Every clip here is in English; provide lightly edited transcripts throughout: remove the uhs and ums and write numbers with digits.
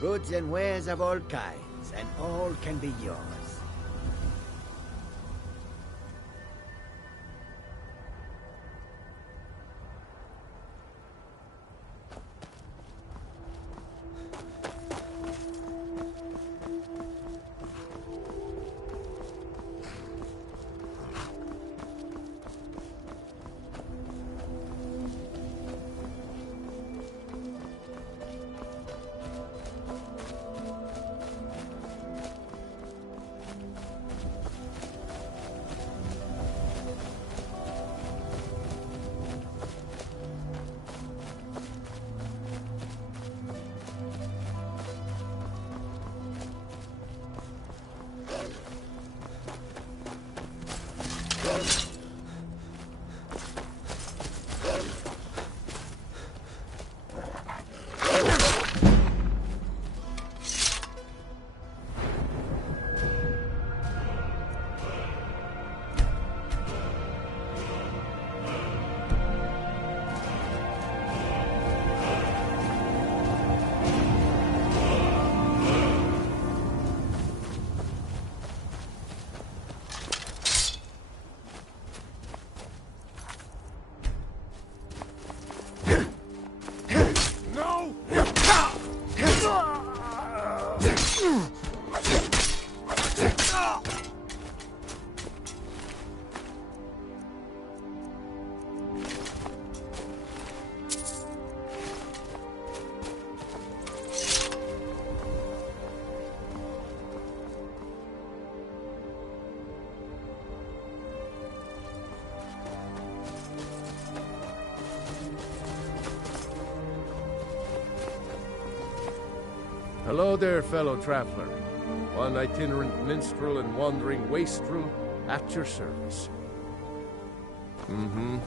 Goods and wares of all kinds, and all can be yours. Hello there, fellow traveler. One itinerant minstrel and wandering wastrel at your service. Mm-hmm.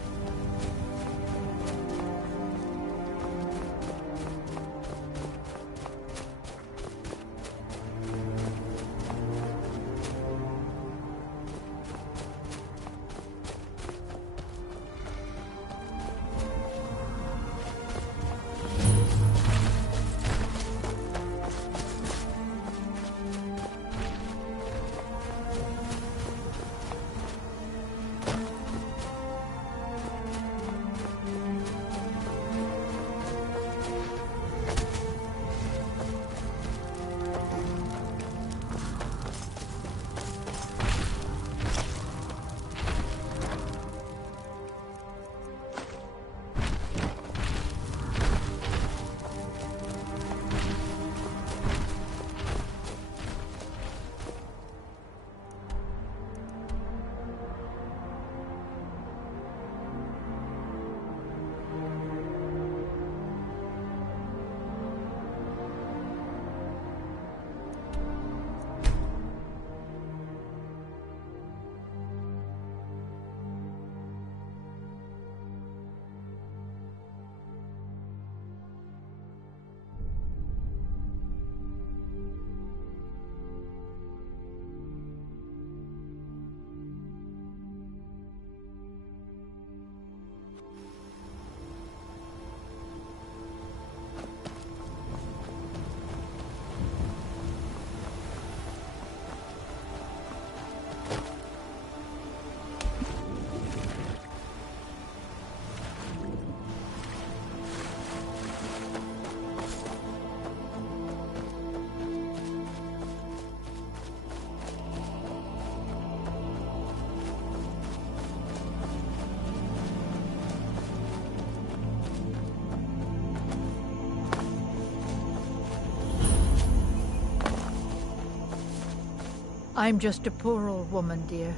I'm just a poor old woman, dear.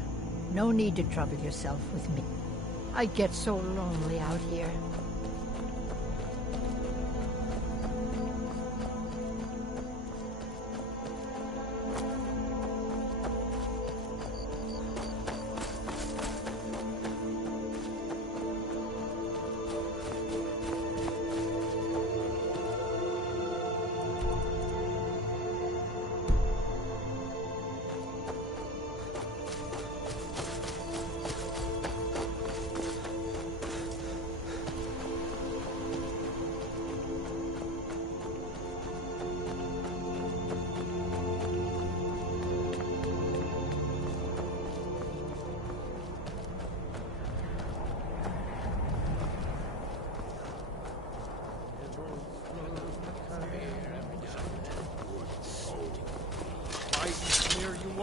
No need to trouble yourself with me. I get so lonely out here.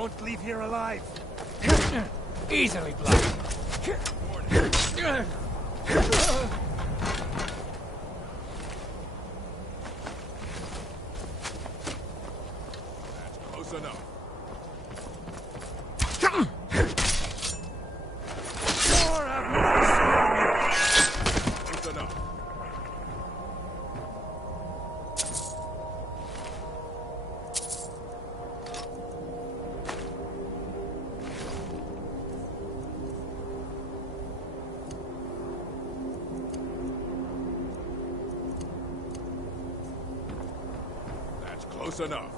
won't leave here alive. Easily blocked. That's close enough. More have mercy on me. Close enough. That's close enough.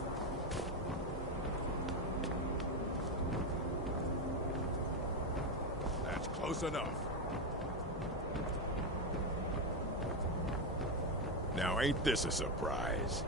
That's close enough. Now ain't this a surprise?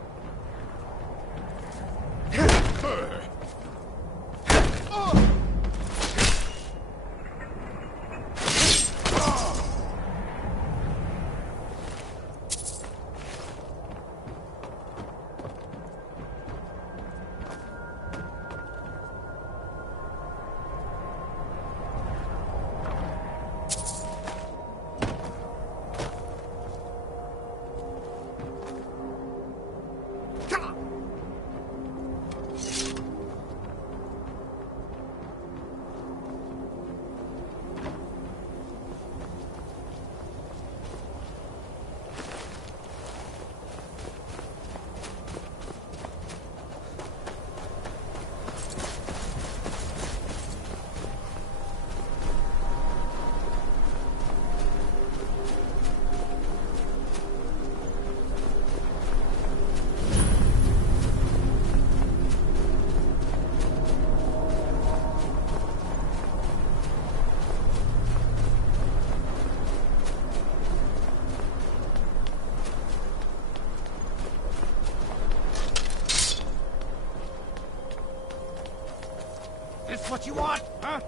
This what you want, huh?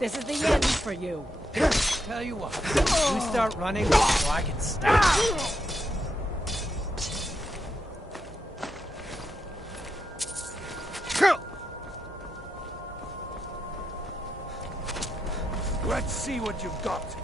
This is the end for you. Tell you what, you start running so I can stop. Let's see what you've got.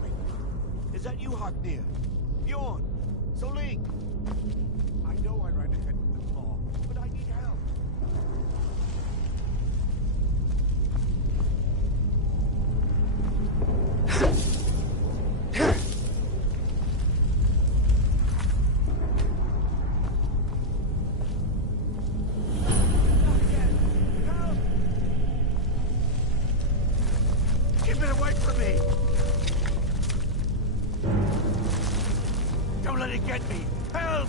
coming. Is that you, Haknir? Bjorn? Soling? I know I ran ahead with the claw, but I need help. Keep it away from me! Don't let it get me! Help!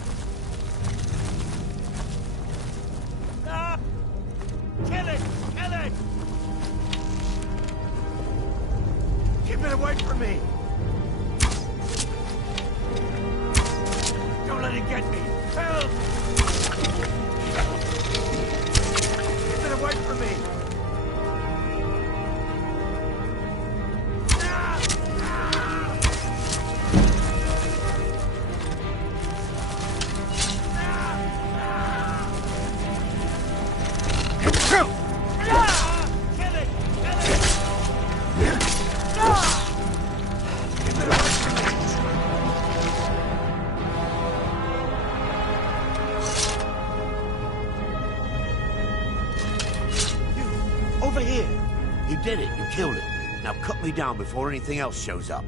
Ah! Kill it! Kill it! Keep it away from me! Don't let it get me! Help! Keep it away from me! Over here! You did it. You killed it. Now cut me down before anything else shows up.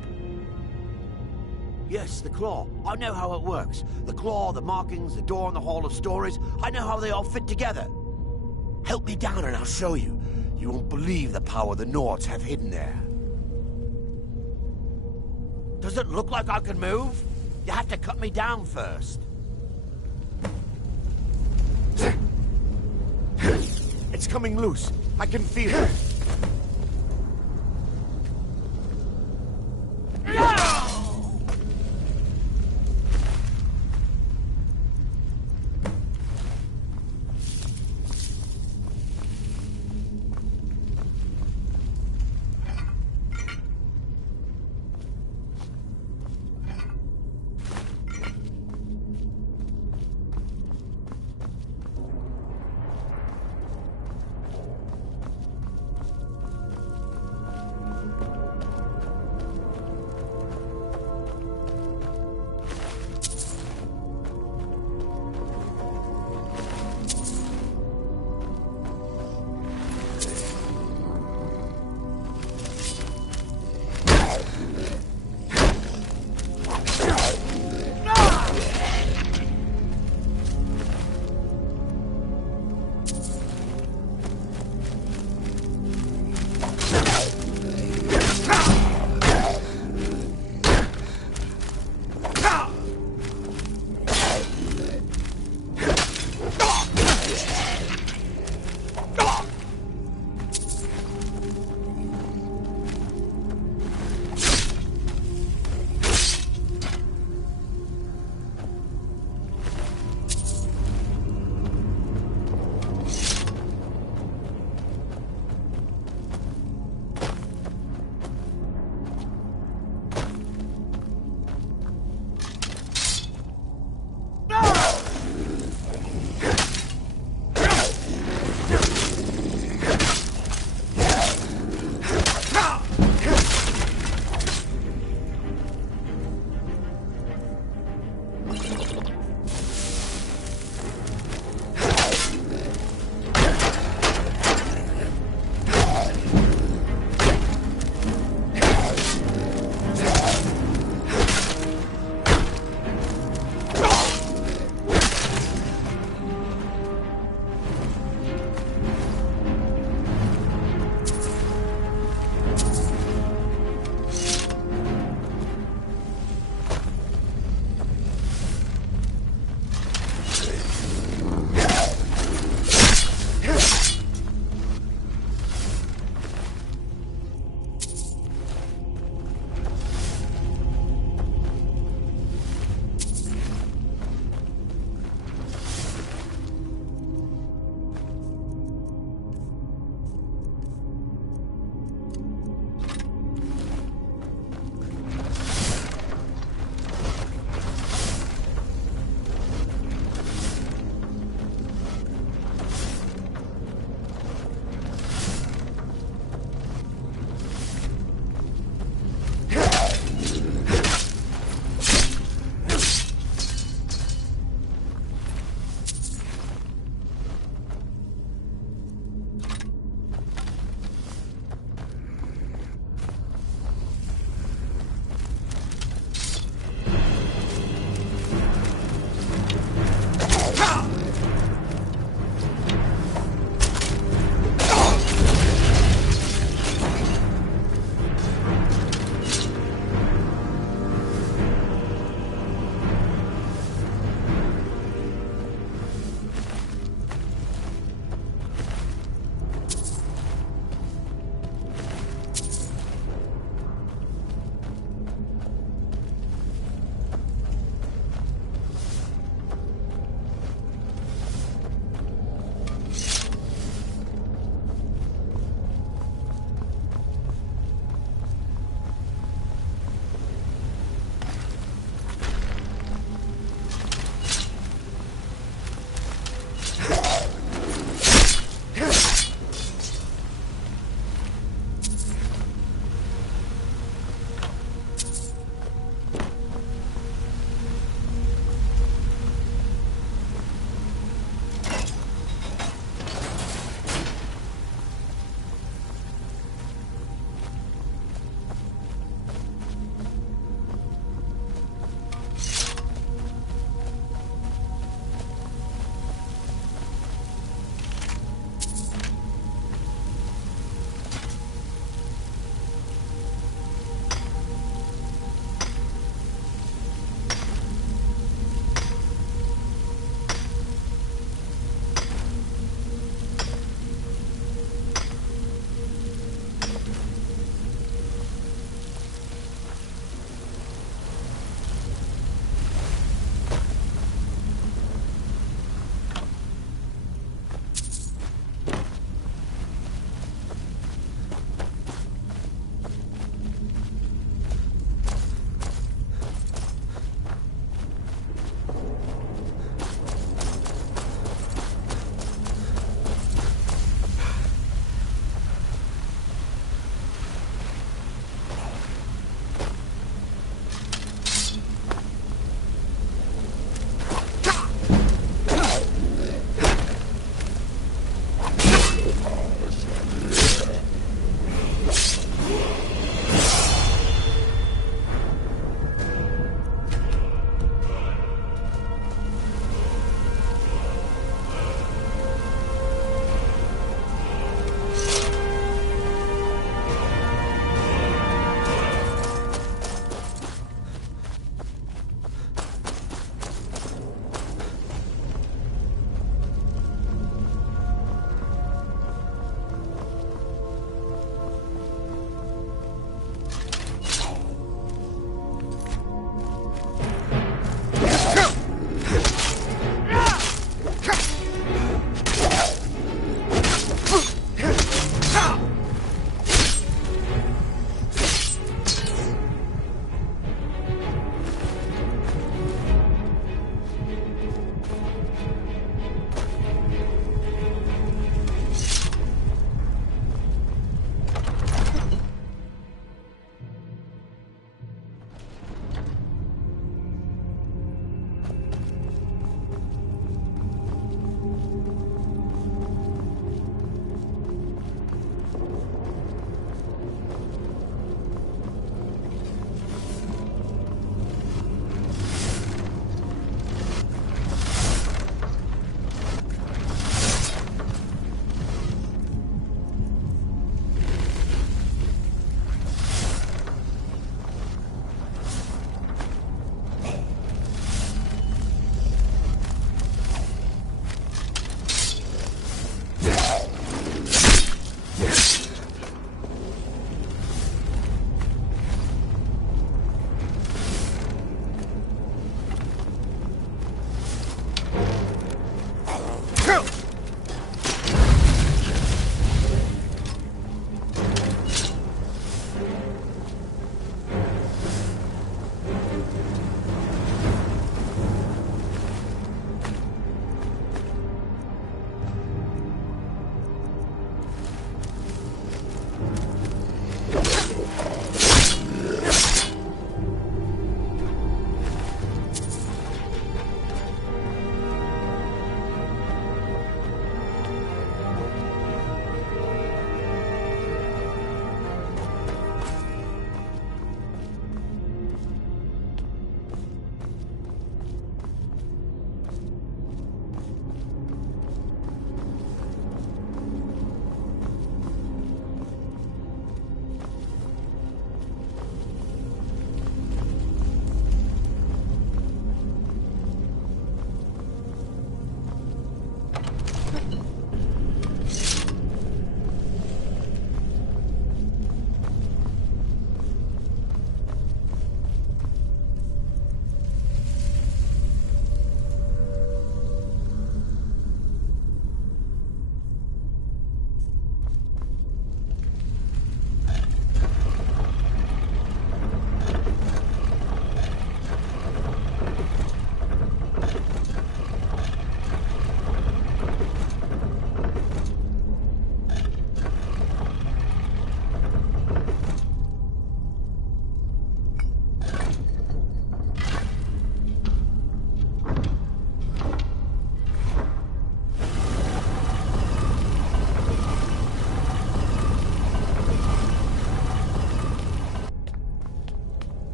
Yes, the claw. I know how it works. The claw, the markings, the door in the Hall of Stories. I know how they all fit together. Help me down and I'll show you. You won't believe the power the Nords have hidden there. Does it look like I can move? You have to cut me down first. It's coming loose. I can feel it.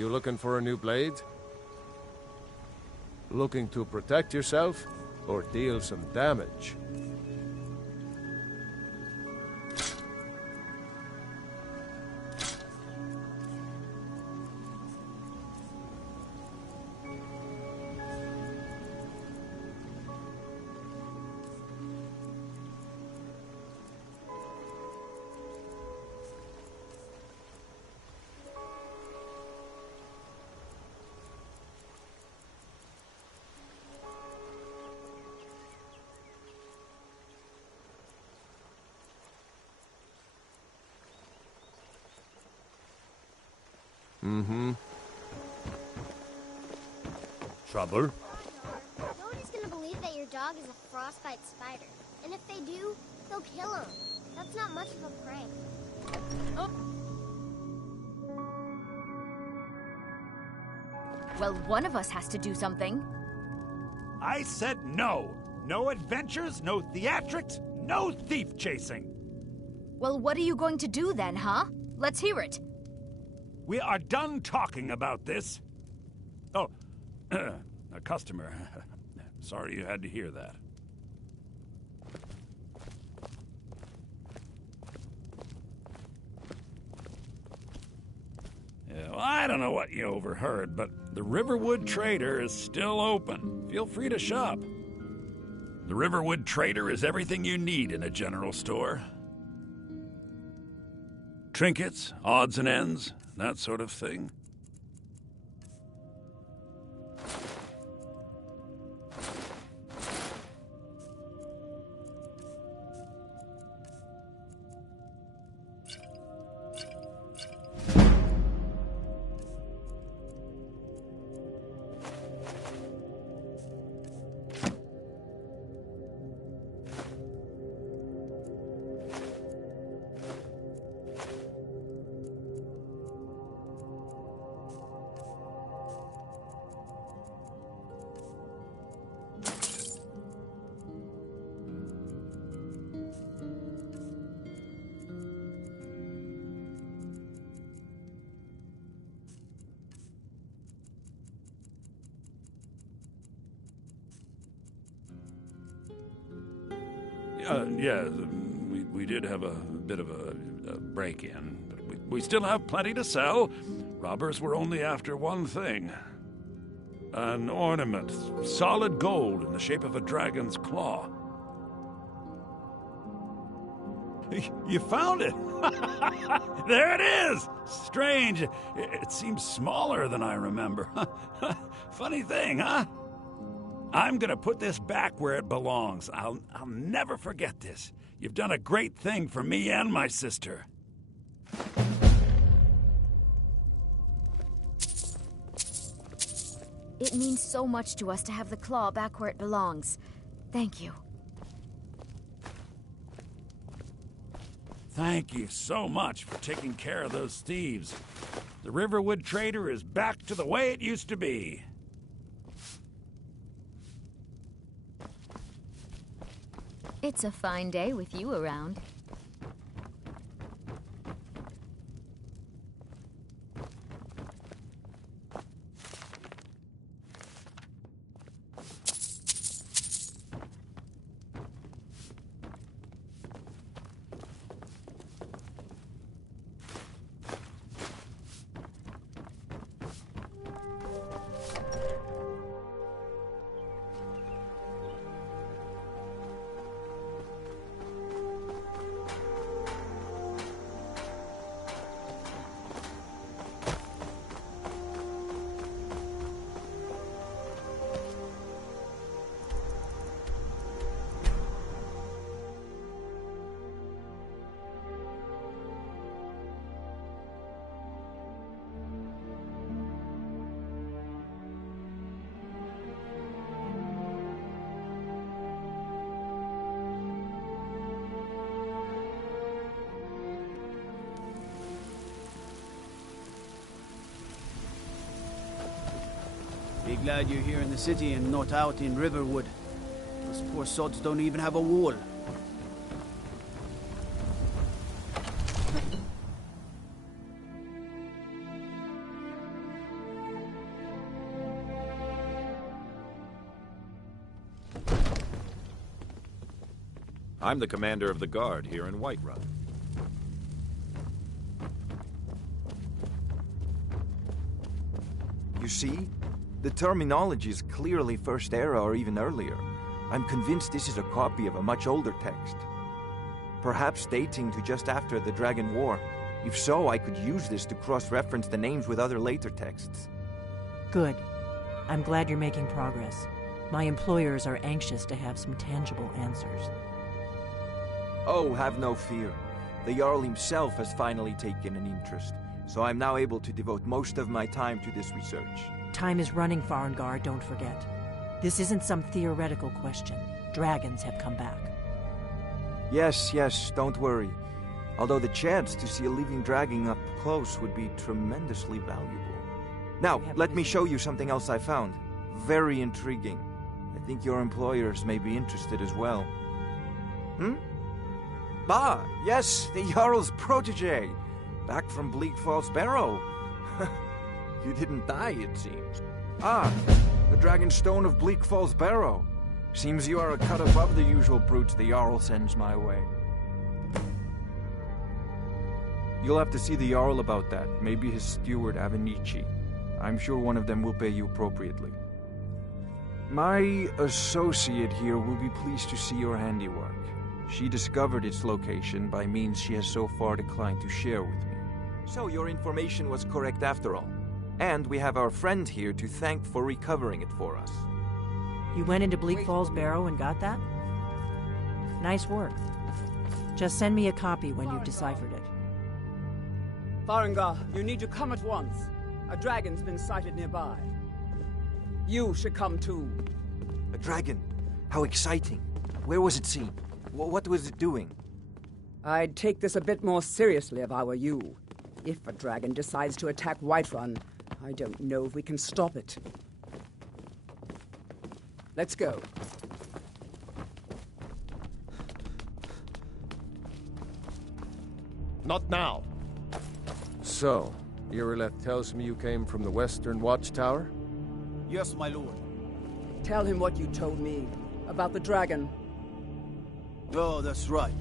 You looking for a new blade? Looking to protect yourself or deal some damage? Mm-hmm. Trouble? Nobody's gonna believe that your dog is a frostbite spider. And if they do, they'll kill him. That's not much of a prank. Oh. Well, one of us has to do something. I said no. No adventures, no theatrics, no thief chasing. Well, what are you going to do then, huh? Let's hear it. We are done talking about this. Oh, a customer. Sorry you had to hear that. Yeah, well, I don't know what you overheard, but the Riverwood Trader is still open. Feel free to shop. The Riverwood Trader is everything you need in a general store. Trinkets, odds and ends, that sort of thing. Yeah, we did have a bit of a break-in, but we still have plenty to sell. Robbers were only after one thing. An ornament, solid gold in the shape of a dragon's claw. You found it! There it is! Strange. It seems smaller than I remember. Funny thing, huh? I'm gonna put this back where it belongs. I'll never forget this. You've done a great thing for me and my sister. It means so much to us to have the claw back where it belongs. Thank you. Thank you so much for taking care of those thieves. The Riverwood Trader is back to the way it used to be. It's a fine day with you around. Be glad you're here in the city and not out in Riverwood. Those poor sods don't even have a wall. I'm the commander of the guard here in Whiterun. You see? The terminology is clearly First Era or even earlier. I'm convinced this is a copy of a much older text. Perhaps dating to just after the Dragon War. If so, I could use this to cross-reference the names with other later texts. Good. I'm glad you're making progress. My employers are anxious to have some tangible answers. Oh, have no fear. The Jarl himself has finally taken an interest, so I'm now able to devote most of my time to this research. Time is running, Farengar, don't forget. This isn't some theoretical question. Dragons have come back. Yes, don't worry. Although the chance to see a living dragon up close would be tremendously valuable. Now, let me show you something else I found. Very intriguing. I think your employers may be interested as well. Ah, yes, the Jarl's protege. Back from Bleak Falls Barrow. You didn't die, it seems. Ah, the Dragon Stone of Bleak Falls Barrow. Seems you are a cut above the usual brutes the Jarl sends my way. You'll have to see the Jarl about that. Maybe his steward, Avenici. I'm sure one of them will pay you appropriately. My associate here will be pleased to see your handiwork. She discovered its location by means she has so far declined to share with me. So your information was correct after all. And we have our friend here to thank for recovering it for us. You went into Bleak Falls Barrow and got that? Nice work. Just send me a copy when you've deciphered it. Farengar, you need to come at once. A dragon's been sighted nearby. You should come too. A dragon? How exciting. Where was it seen? What was it doing? I'd take this a bit more seriously if I were you. If a dragon decides to attack Whiterun, I don't know if we can stop it. Let's go. Not now. So, Irileth tells me you came from the Western Watchtower? Yes, my lord. Tell him what you told me about the dragon. Oh, that's right.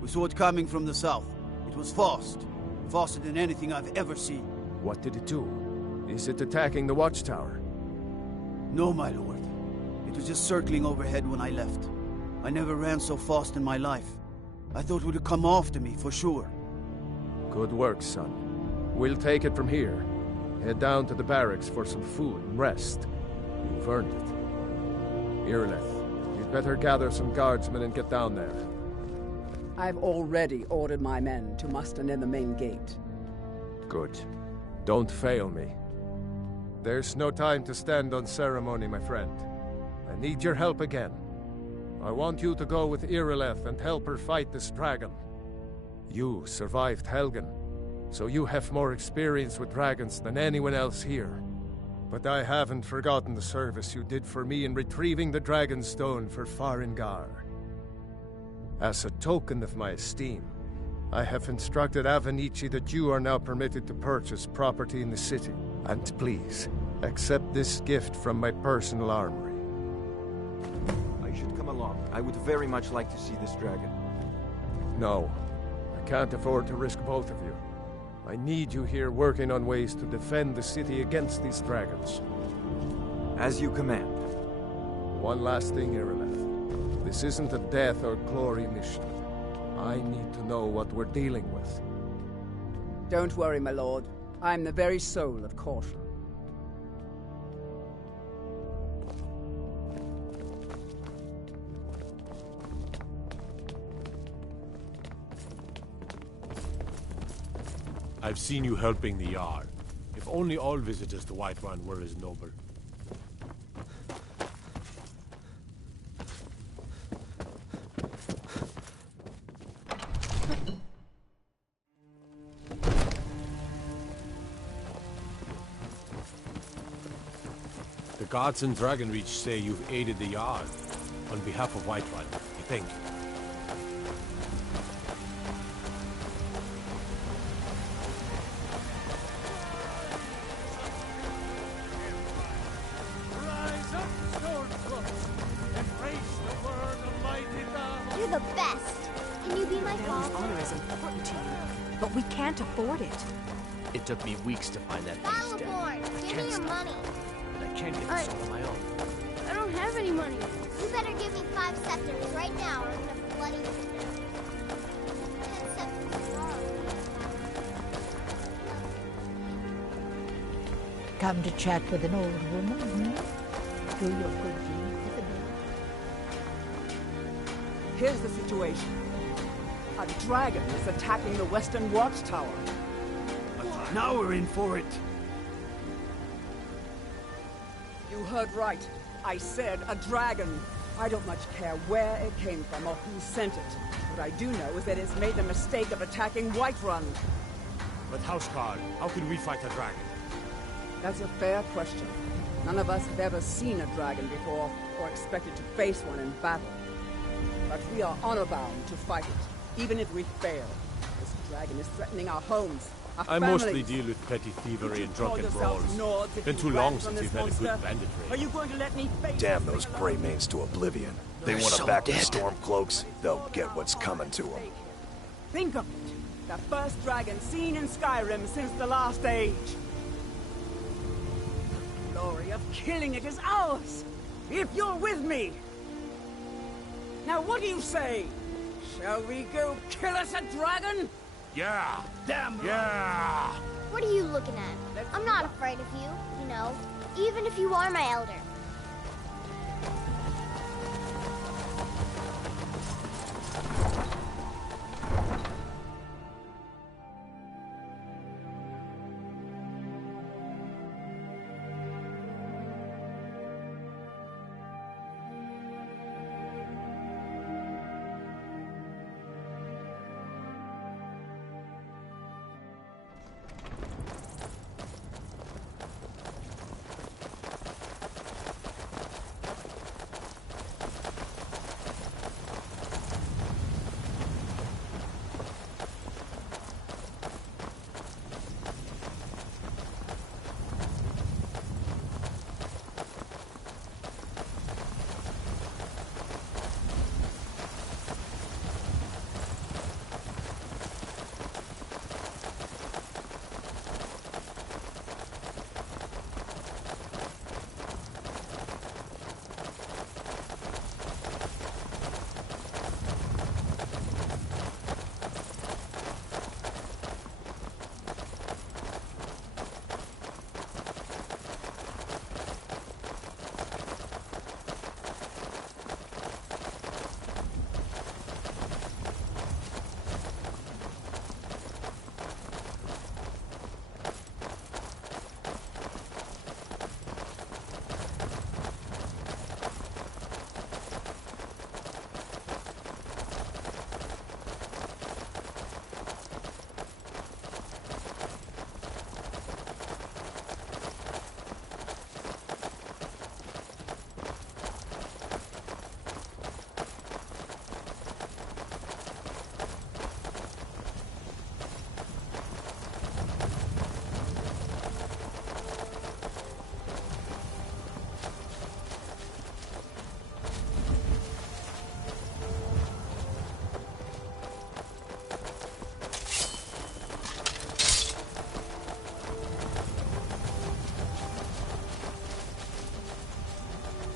We saw it coming from the south. It was fast. Faster than anything I've ever seen. What did it do? Is it attacking the Watchtower? No, my lord. It was just circling overhead when I left. I never ran so fast in my life. I thought it would come after me, for sure. Good work, son. We'll take it from here. Head down to the barracks for some food and rest. You've earned it. Irileth, you'd better gather some guardsmen and get down there. I've already ordered my men to muster near the main gate. Good. Don't fail me. There's no time to stand on ceremony, my friend. I need your help again. I want you to go with Irileth and help her fight this dragon. You survived Helgen, so you have more experience with dragons than anyone else here. But I haven't forgotten the service you did for me in retrieving the Dragon Stone for Farengar. As a token of my esteem, I have instructed Avenici that you are now permitted to purchase property in the city. And please, accept this gift from my personal armory. I should come along. I would very much like to see this dragon. No, I can't afford to risk both of you. I need you here working on ways to defend the city against these dragons. As you command. One last thing, Irileth. This isn't a death or glory mission. I need to know what we're dealing with. Don't worry, my lord. I'm the very soul of caution. I've seen you helping the Jarl. If only all visitors to Whiterun were as noble. The guards in Dragonreach say you've aided the Jarl on behalf of Whiterun. I think. You're the best. is important to you, but we can't afford it. It took me weeks to find that beast. Battleborn, give me your money. But I can't get this all on my own. I don't have any money. You better give me 5 scepters right now, or I'm gonna bloody you. 10 scepters is all. Come to chat with an old woman, hmm? Do your good deed for the day. Here's the situation. A dragon is attacking the Western Watchtower. Now we're in for it. You heard right. I said a dragon. I don't much care where it came from or who sent it. What I do know is that it's made the mistake of attacking Whiterun. But Houseguard, how can we fight a dragon? That's a fair question. None of us have ever seen a dragon before, or expected to face one in battle. But we are honor-bound to fight it, even if we fail. This dragon is threatening our homes, our I families. mostly deal with petty thievery and drunken Yourselves brawls. Nords if Been you too ran long from since this we've had a monster. good bandit Are raid. you going to let me face Damn this those thing Grey alone? Manes to oblivion. They They're want to so back the dead. Stormcloaks, they'll get what's coming to them. Think of it. The first dragon seen in Skyrim since the last age. The glory of killing it is ours, if you're with me. Now what do you say? Shall we go kill us a dragon? Yeah! Damn! Yeah! What are you looking at? I'm not afraid of you, you know, even if you are my elder.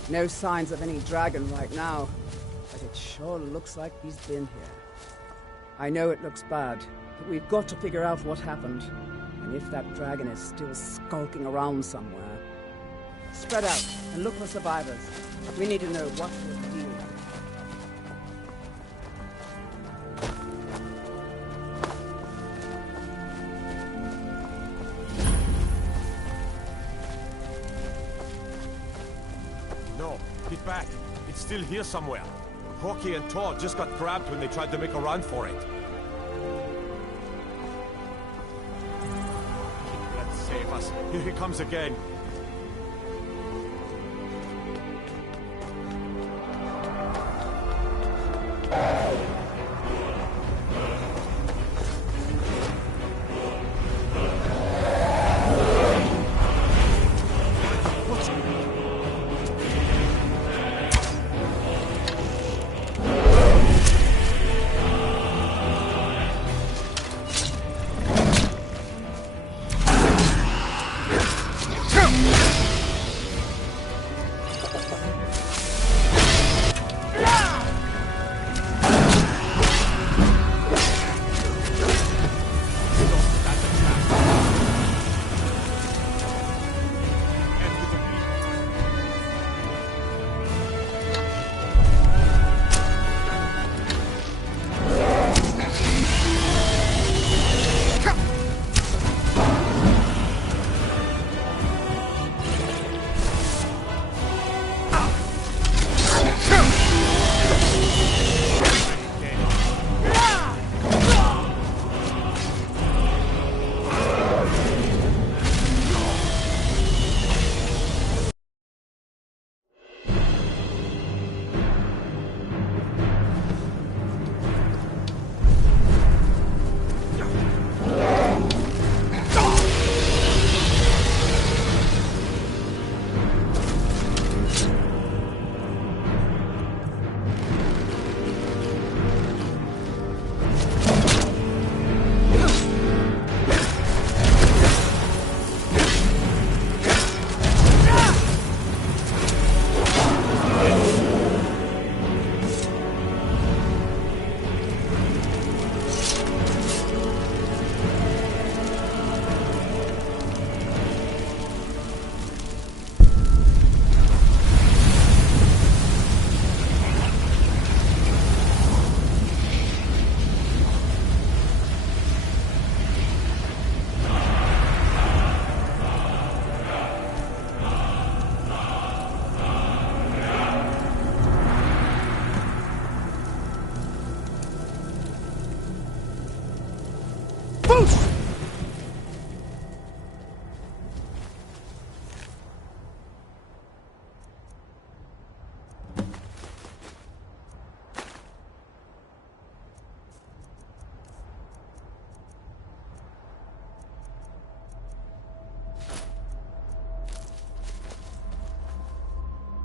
No signs of any dragon right now, but it sure looks like he's been here. I know it looks bad, but we've got to figure out what happened, and if that dragon is still skulking around somewhere. Spread out and look for survivors. We need to know what was the deal. No, get back. It's still here somewhere. Rocky and Tor just got grabbed when they tried to make a run for it. Let's save us. Here he comes again.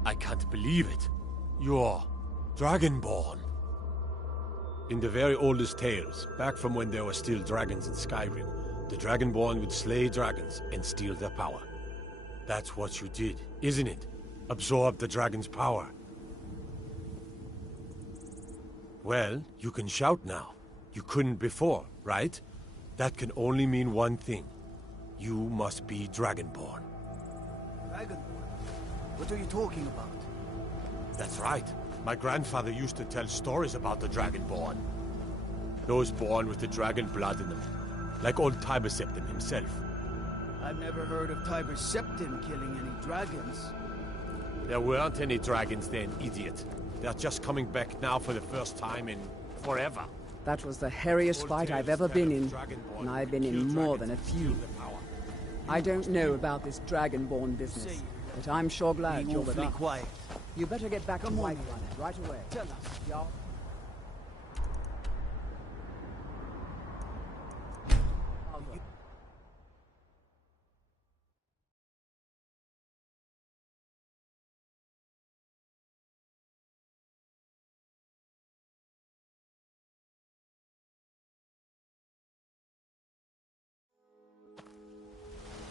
I can't believe it. You're Dragonborn. In the very oldest tales, back from when there were still dragons in Skyrim, the Dragonborn would slay dragons and steal their power. That's what you did, isn't it? Absorb the dragon's power. Well, you can shout now. You couldn't before, right? That can only mean one thing. You must be Dragonborn. Dragonborn? What are you talking about? That's right. My grandfather used to tell stories about the Dragonborn. Those born with the dragon blood in them. Like old Tiber Septim himself. I've never heard of Tiber Septim killing any dragons. There weren't any dragons then, idiot. They're just coming back now for the first time in forever. That was the hairiest fight I've ever been in, and I've been in more than a few. I don't know about this Dragonborn business, but I'm sure glad you're with us. Quiet. You better get back to White right away. Tell us. Y'all.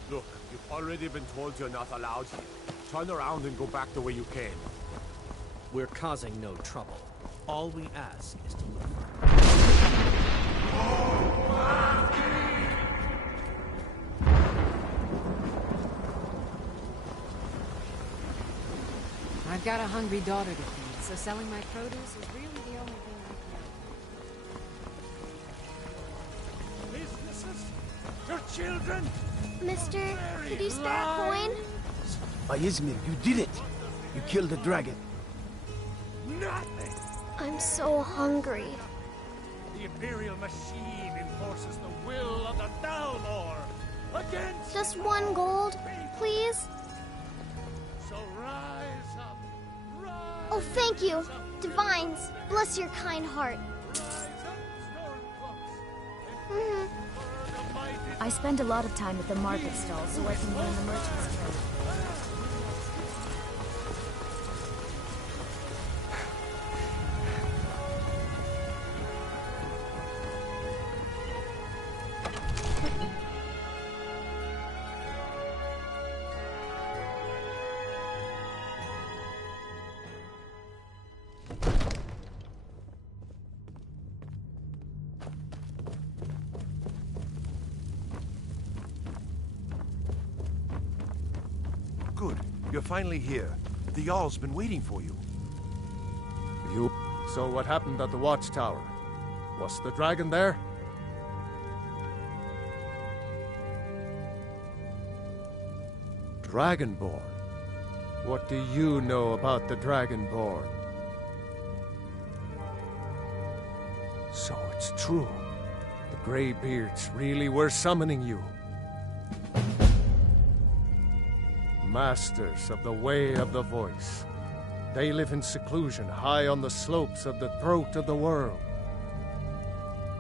Look, you've already been told you're not allowed here. Turn around and go back the way you came. We're causing no trouble. All we ask is to look. I've got a hungry daughter to feed, so selling my produce is really the only thing I can do. Businesses? Your children? Mister, could you spare a coin? Izmir, you did it! You killed the dragon. Nothing! I'm so hungry. The Imperial machine enforces the will of the Dalmor against... Just 1 gold, please? So rise up, rise Oh, thank you. Divines, bless your kind heart. I spend a lot of time at the market stall so I can learn the merchant's trade. good. You're finally here. The Jarl's been waiting for you. So what happened at the watchtower? Was the dragon there? Dragonborn? What do you know about the Dragonborn? So it's true. The Greybeards really were summoning you. Masters of the Way of the Voice. They live in seclusion high on the slopes of the throat of the world.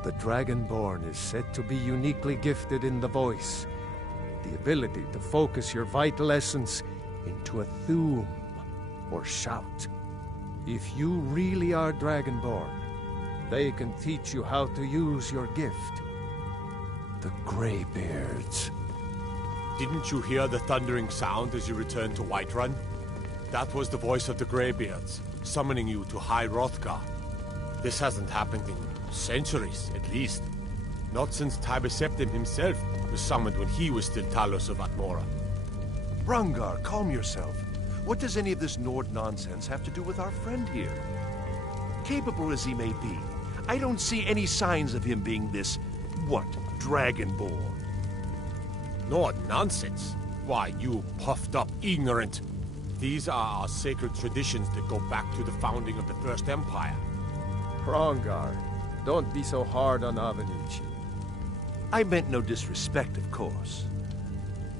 The Dragonborn is said to be uniquely gifted in the voice, the ability to focus your vital essence into a thume or shout. If you really are Dragonborn, they can teach you how to use your gift. The Greybeards. Didn't you hear the thundering sound as you returned to Whiterun? That was the voice of the Greybeards, summoning you to High Hrothgar. This hasn't happened in centuries, at least. Not since Tiber Septim himself was summoned when he was still Talos of Atmora. Brungar, calm yourself. What does any of this Nord nonsense have to do with our friend here? Capable as he may be, I don't see any signs of him being this, Dragonborn. Nord nonsense? Why, you puffed up ignorant. These are our sacred traditions that go back to the founding of the First Empire. Hrongar, don't be so hard on Avenici. I meant no disrespect, of course.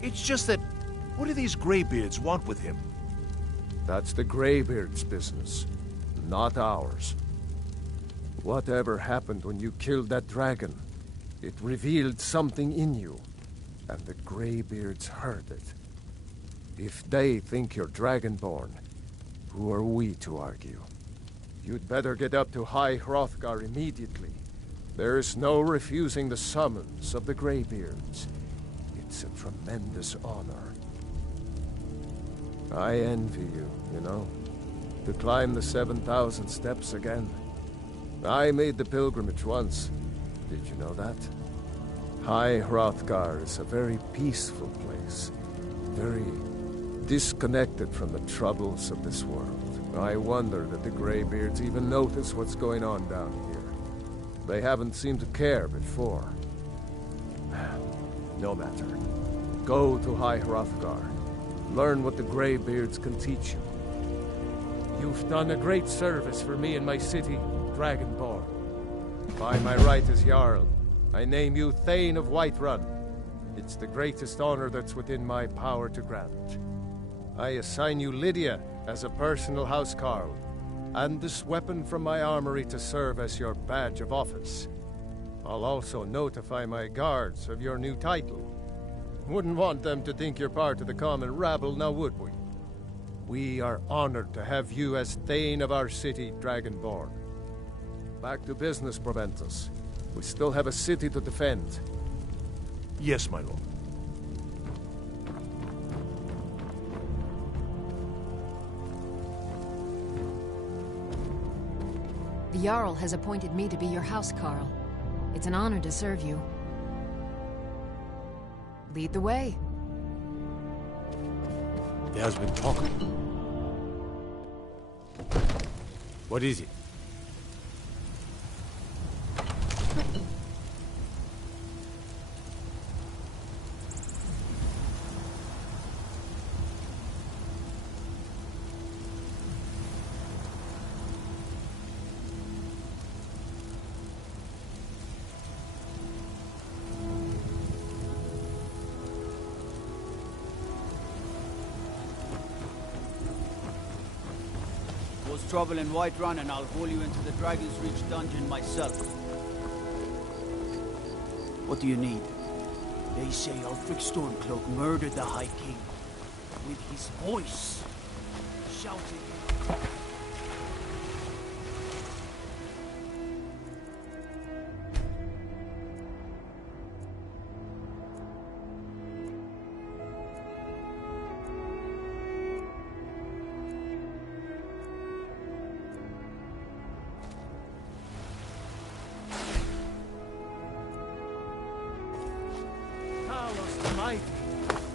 It's just that, what do these Greybeards want with him? That's the Greybeards' business, not ours. Whatever happened when you killed that dragon, it revealed something in you, and the Greybeards heard it. If they think you're Dragonborn, who are we to argue? You'd better get up to High Hrothgar immediately. There's no refusing the summons of the Greybeards. It's a tremendous honor. I envy you, you know, to climb the 7,000 steps again. I made the pilgrimage once. Did you know that? High Hrothgar is a very peaceful place, very disconnected from the troubles of this world. I wonder that the Greybeards even notice what's going on down here. They haven't seemed to care before. No matter. Go to High Hrothgar. Learn what the Greybeards can teach you. You've done a great service for me and my city, Dragonborn. By my right as Jarl, I name you Thane of Whiterun. It's the greatest honor that's within my power to grant. I assign you Lydia as a personal housecarl, and this weapon from my armory to serve as your badge of office. I'll also notify my guards of your new title. Wouldn't want them to think you're part of the common rabble, now would we? We are honored to have you as Thane of our city, Dragonborn. Back to business, Proventus. We still have a city to defend. Yes, my lord. The Jarl has appointed me to be your housecarl. It's an honor to serve you. Lead the way. There's been talk. What is it? Trouble in Whiterun, and I'll haul you into the Dragon's Reach dungeon myself. What do you need? They say Ulfric Stormcloak murdered the High King with his voice, shouting.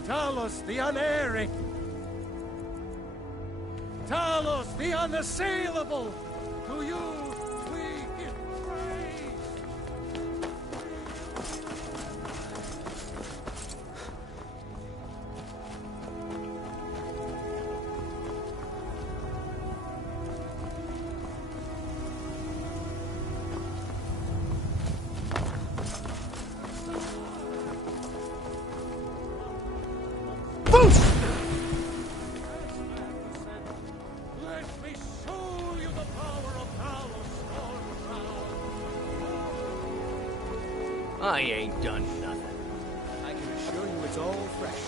Talos the Unerring! Talos, the unassailable! To you we give praise! Let me show you the power of Talos Stormcloud! I ain't done nothing. I can assure you it's all fresh.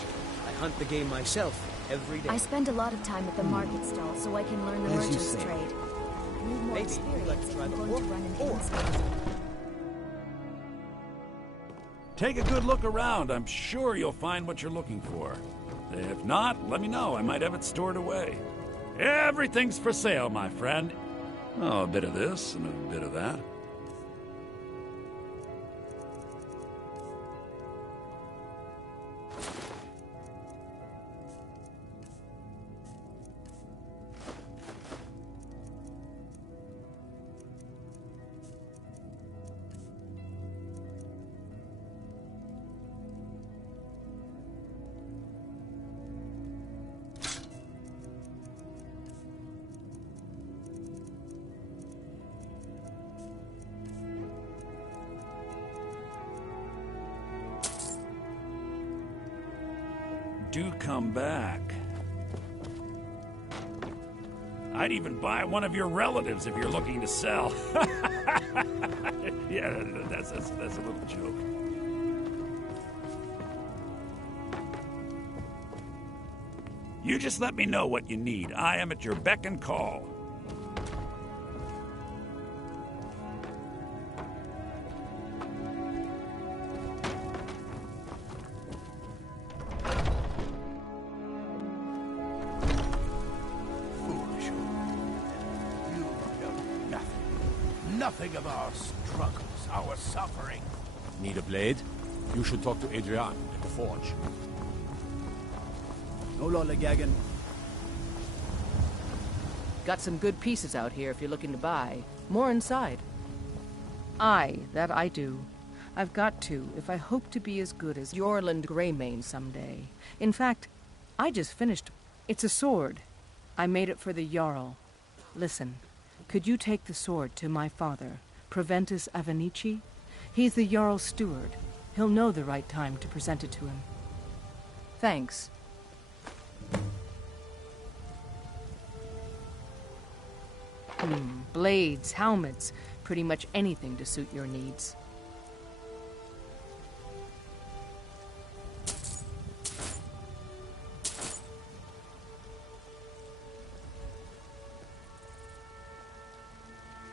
I hunt the game myself every day. I spend a lot of time at the market stall so I can learn the As you merchant's say. trade. I need more Maybe you'd like to experience if try I'm the going book, to run an or- innocent. Take a good look around. I'm sure you'll find what you're looking for. If not, let me know. I might have it stored away. Everything's for sale, my friend. Oh, a bit of this and a bit of that. Do come back. I'd even buy one of your relatives if you're looking to sell. Yeah, that's a little joke. You just let me know what you need. I am at your beck and call. Nothing of our struggles, our suffering. Need a blade? You should talk to Adrian in the forge. No lollygagging. Got some good pieces out here if you're looking to buy. More inside. Aye, that I do. I've got to, if I hope to be as good as Yorland Greymane someday. In fact, I just finished. It's a sword. I made it for the Jarl. Listen, could you take the sword to my father, Proventus Avenici? He's the Jarl's steward. He'll know the right time to present it to him. Thanks. Blades, helmets, pretty much anything to suit your needs.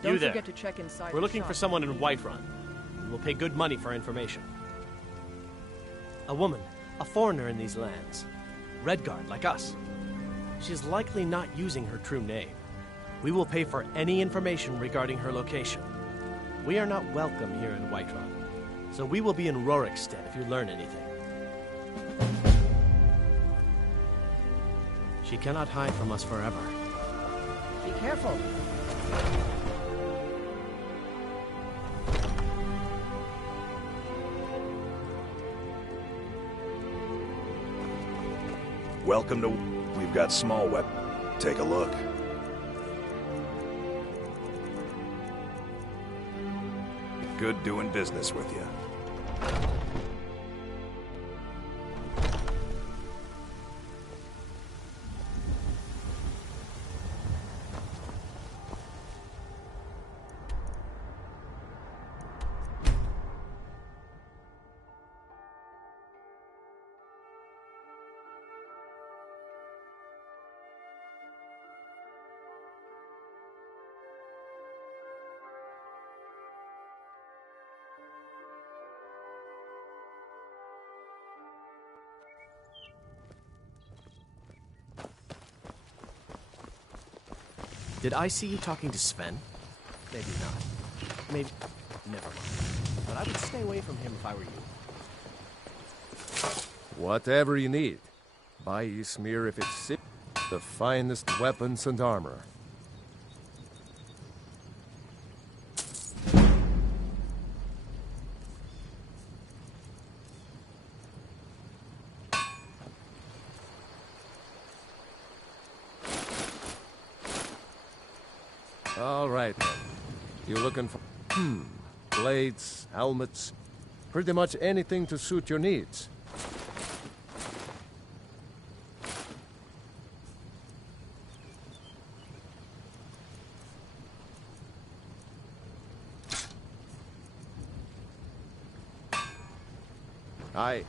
You Don't there. forget to check inside. We're the looking shop. for someone in Whiterun. We'll pay good money for information. A woman, a foreigner in these lands. Redguard, like us. She's likely not using her true name. We will pay for any information regarding her location. We are not welcome here in Whiterun, so we will be in Rorikstead if you learn anything. She cannot hide from us forever. Be careful. Welcome to... We've got small weapon. Take a look. Good doing business with you. Did I see you talking to Sven? Maybe not. Maybe... Never mind. But I would stay away from him if I were you. Whatever you need. Buy Ysmir if it's sick. The finest weapons and armor. All right, then. You looking for... blades, helmets, pretty much anything to suit your needs. Aye.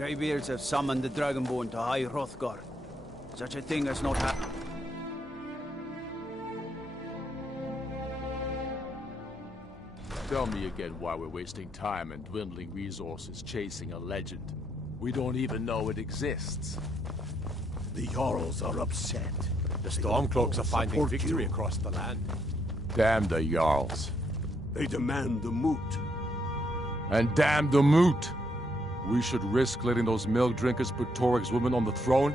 Greybeards have summoned the Dragonborn to High Hrothgar. Such a thing has not happened. Tell me again why we're wasting time and dwindling resources chasing a legend. We don't even know it exists. The Jarls are upset. The Stormcloaks are finding victory across the land. Damn the Jarls. They demand the moot. And damn the moot! We should risk letting those milk drinkers put Toryg's woman on the throne?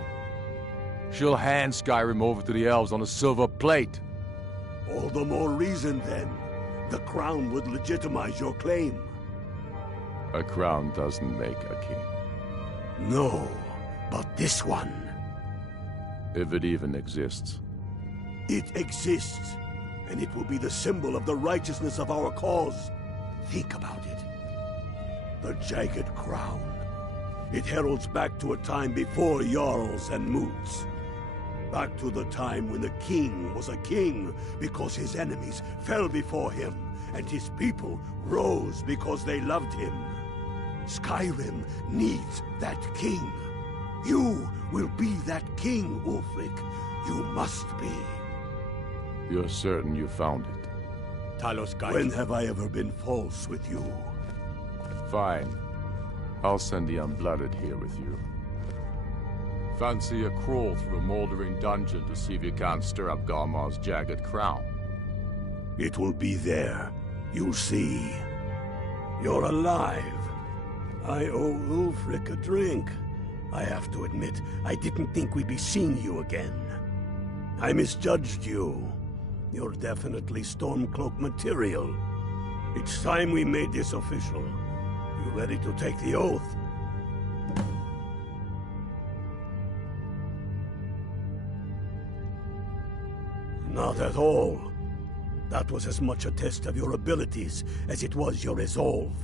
She'll hand Skyrim over to the elves on a silver plate. All the more reason, then. The crown would legitimize your claim. A crown doesn't make a king. No, but this one. If it even exists. It exists, and it will be the symbol of the righteousness of our cause. Think about it. The jagged crown. It heralds back to a time before Jarls and Moots. Back to the time when the king was a king because his enemies fell before him, and his people rose because they loved him. Skyrim needs that king. You will be that king, Ulfric. You must be. You're certain you found it? Talos guide. When have I ever been false with you? Fine. I'll send the Unblooded here with you. Fancy a crawl through a moldering dungeon to see if you can't stir up Garmar's jagged crown. It will be there. You'll see. You're alive. I owe Ulfric a drink. I have to admit, I didn't think we'd be seeing you again. I misjudged you. You're definitely Stormcloak material. It's time we made this official. You ready to take the oath? Not at all. That was as much a test of your abilities as it was your resolve.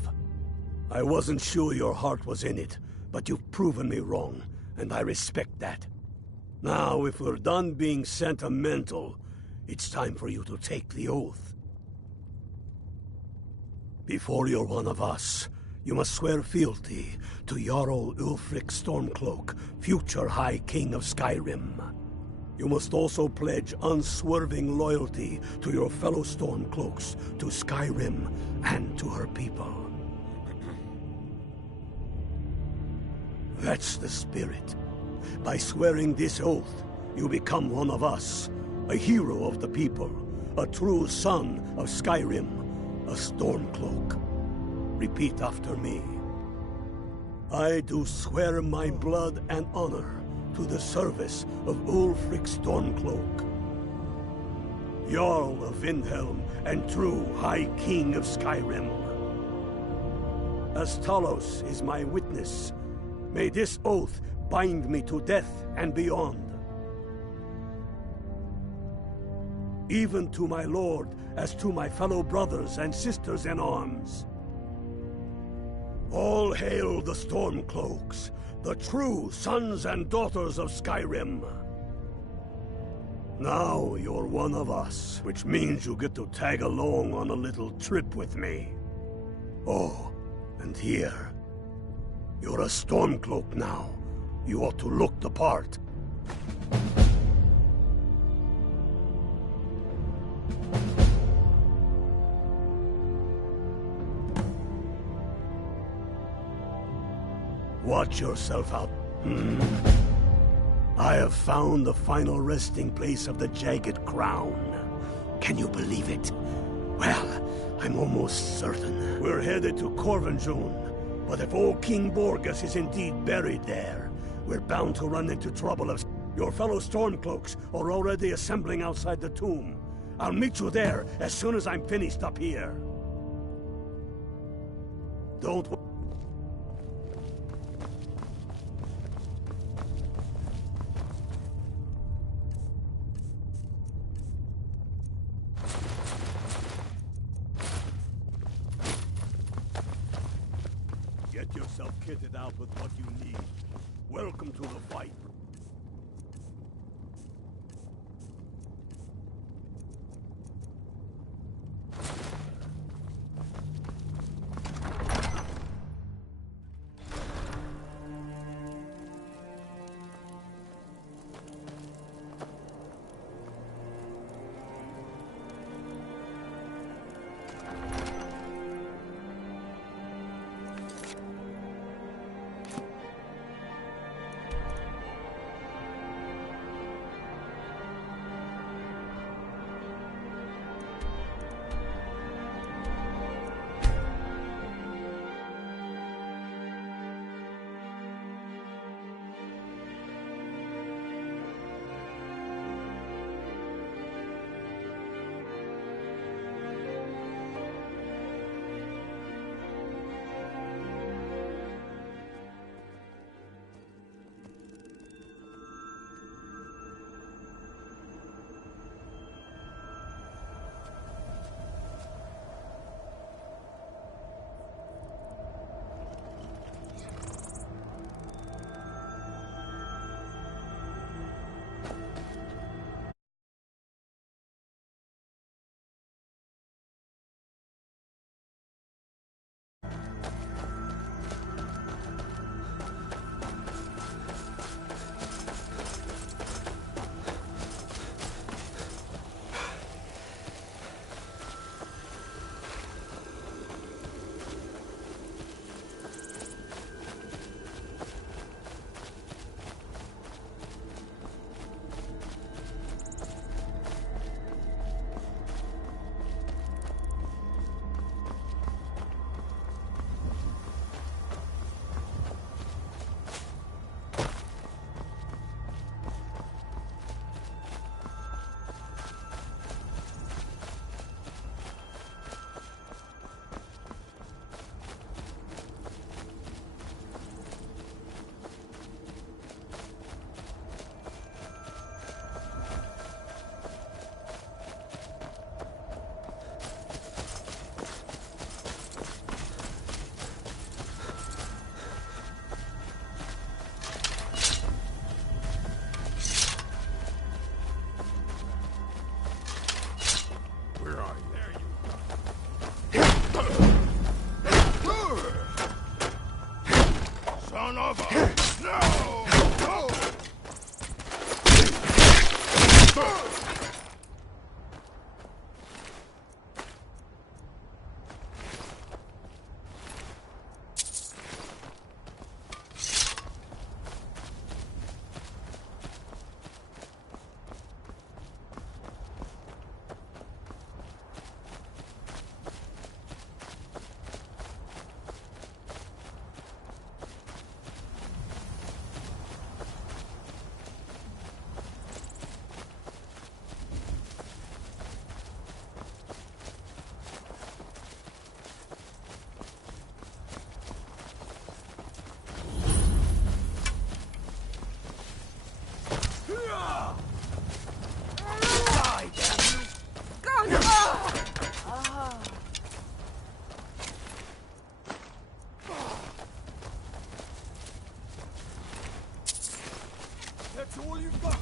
I wasn't sure your heart was in it, but you've proven me wrong, and I respect that. Now, if we're done being sentimental, it's time for you to take the oath. Before you're one of us, you must swear fealty to Jarl Ulfric Stormcloak, future High King of Skyrim. You must also pledge unswerving loyalty to your fellow Stormcloaks, to Skyrim, and to her people. That's the spirit. By swearing this oath, you become one of us, a hero of the people, a true son of Skyrim, a Stormcloak. Repeat after me. I do swear my blood and honor to the service of Ulfric Stormcloak, Jarl of Windhelm and true High King of Skyrim. As Talos is my witness, may this oath bind me to death and beyond. Even to my lord, as to my fellow brothers and sisters in arms. All hail the Stormcloaks, the true sons and daughters of Skyrim. Now you're one of us, which means you get to tag along on a little trip with me. Oh, and here. You're a Stormcloak now. You ought to look the part. Watch yourself out. I have found the final resting place of the Jagged Crown. Can you believe it? Well, I'm almost certain. We're headed to Corvinjune, but if old King Borgus is indeed buried there, we're bound to run into trouble. Your fellow Stormcloaks are already assembling outside the tomb. I'll meet you there as soon as I'm finished up here. Don't worry. Get yourself kitted out with what you need. Welcome to the fight. Die, damn you! That's all you've got.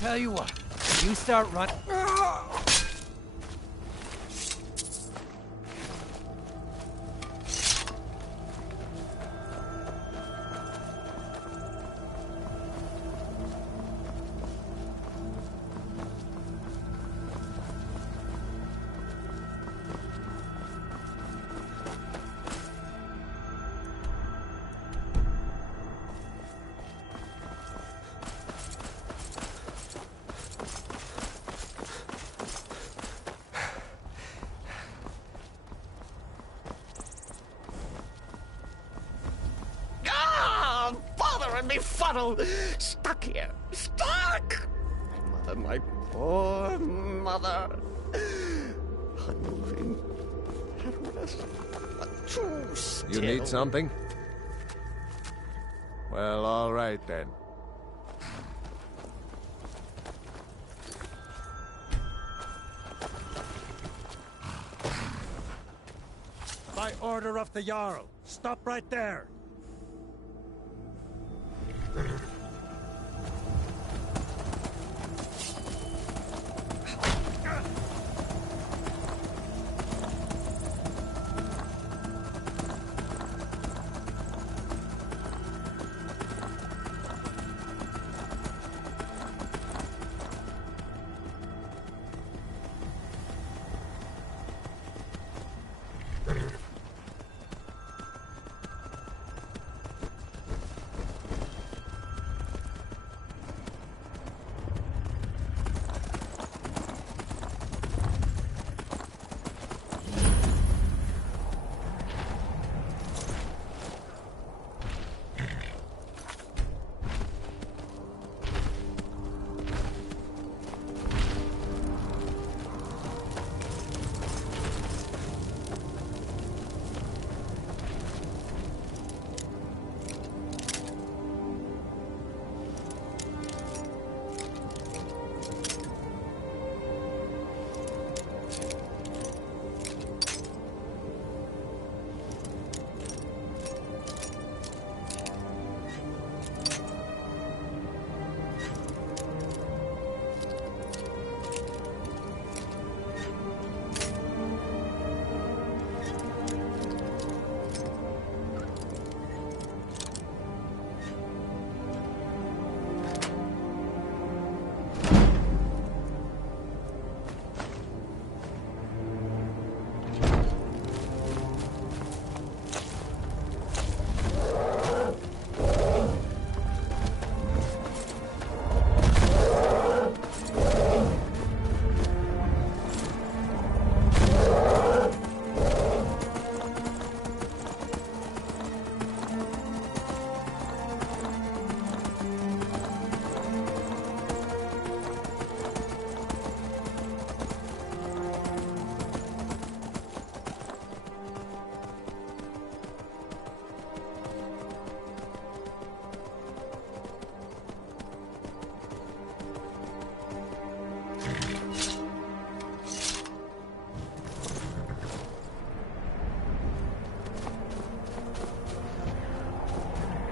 Tell you what, you start running. Me fuddle! Stuck here! Stuck! My poor mother. Unmoving. Helpless. Too still. You need something? Well, all right then. By order of the Jarl. Stop right there.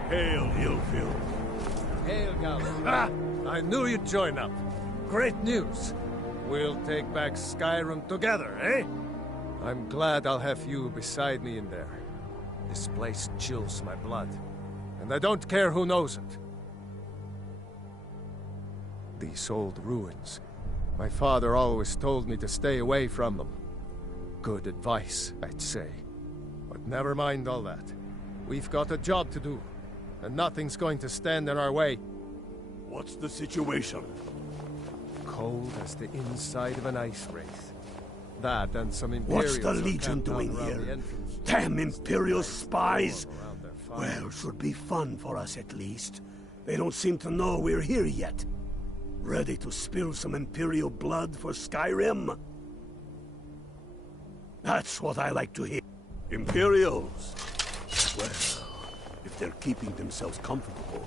Hail, Hillfield. Hail, Gallus. I knew you'd join up. Great news. We'll take back Skyrim together, eh? I'm glad I'll have you beside me in there. This place chills my blood. And I don't care who knows it. These old ruins. My father always told me to stay away from them. Good advice, I'd say. But never mind all that. We've got a job to do. And nothing's going to stand in our way. What's the situation? Cold as the inside of an ice wraith. That and some Imperials. What's the Legion doing here? Damn Imperial spies! Well, should be fun for us at least. They don't seem to know we're here yet. Ready to spill some Imperial blood for Skyrim? That's what I like to hear. Imperials. Well, if they're keeping themselves comfortable.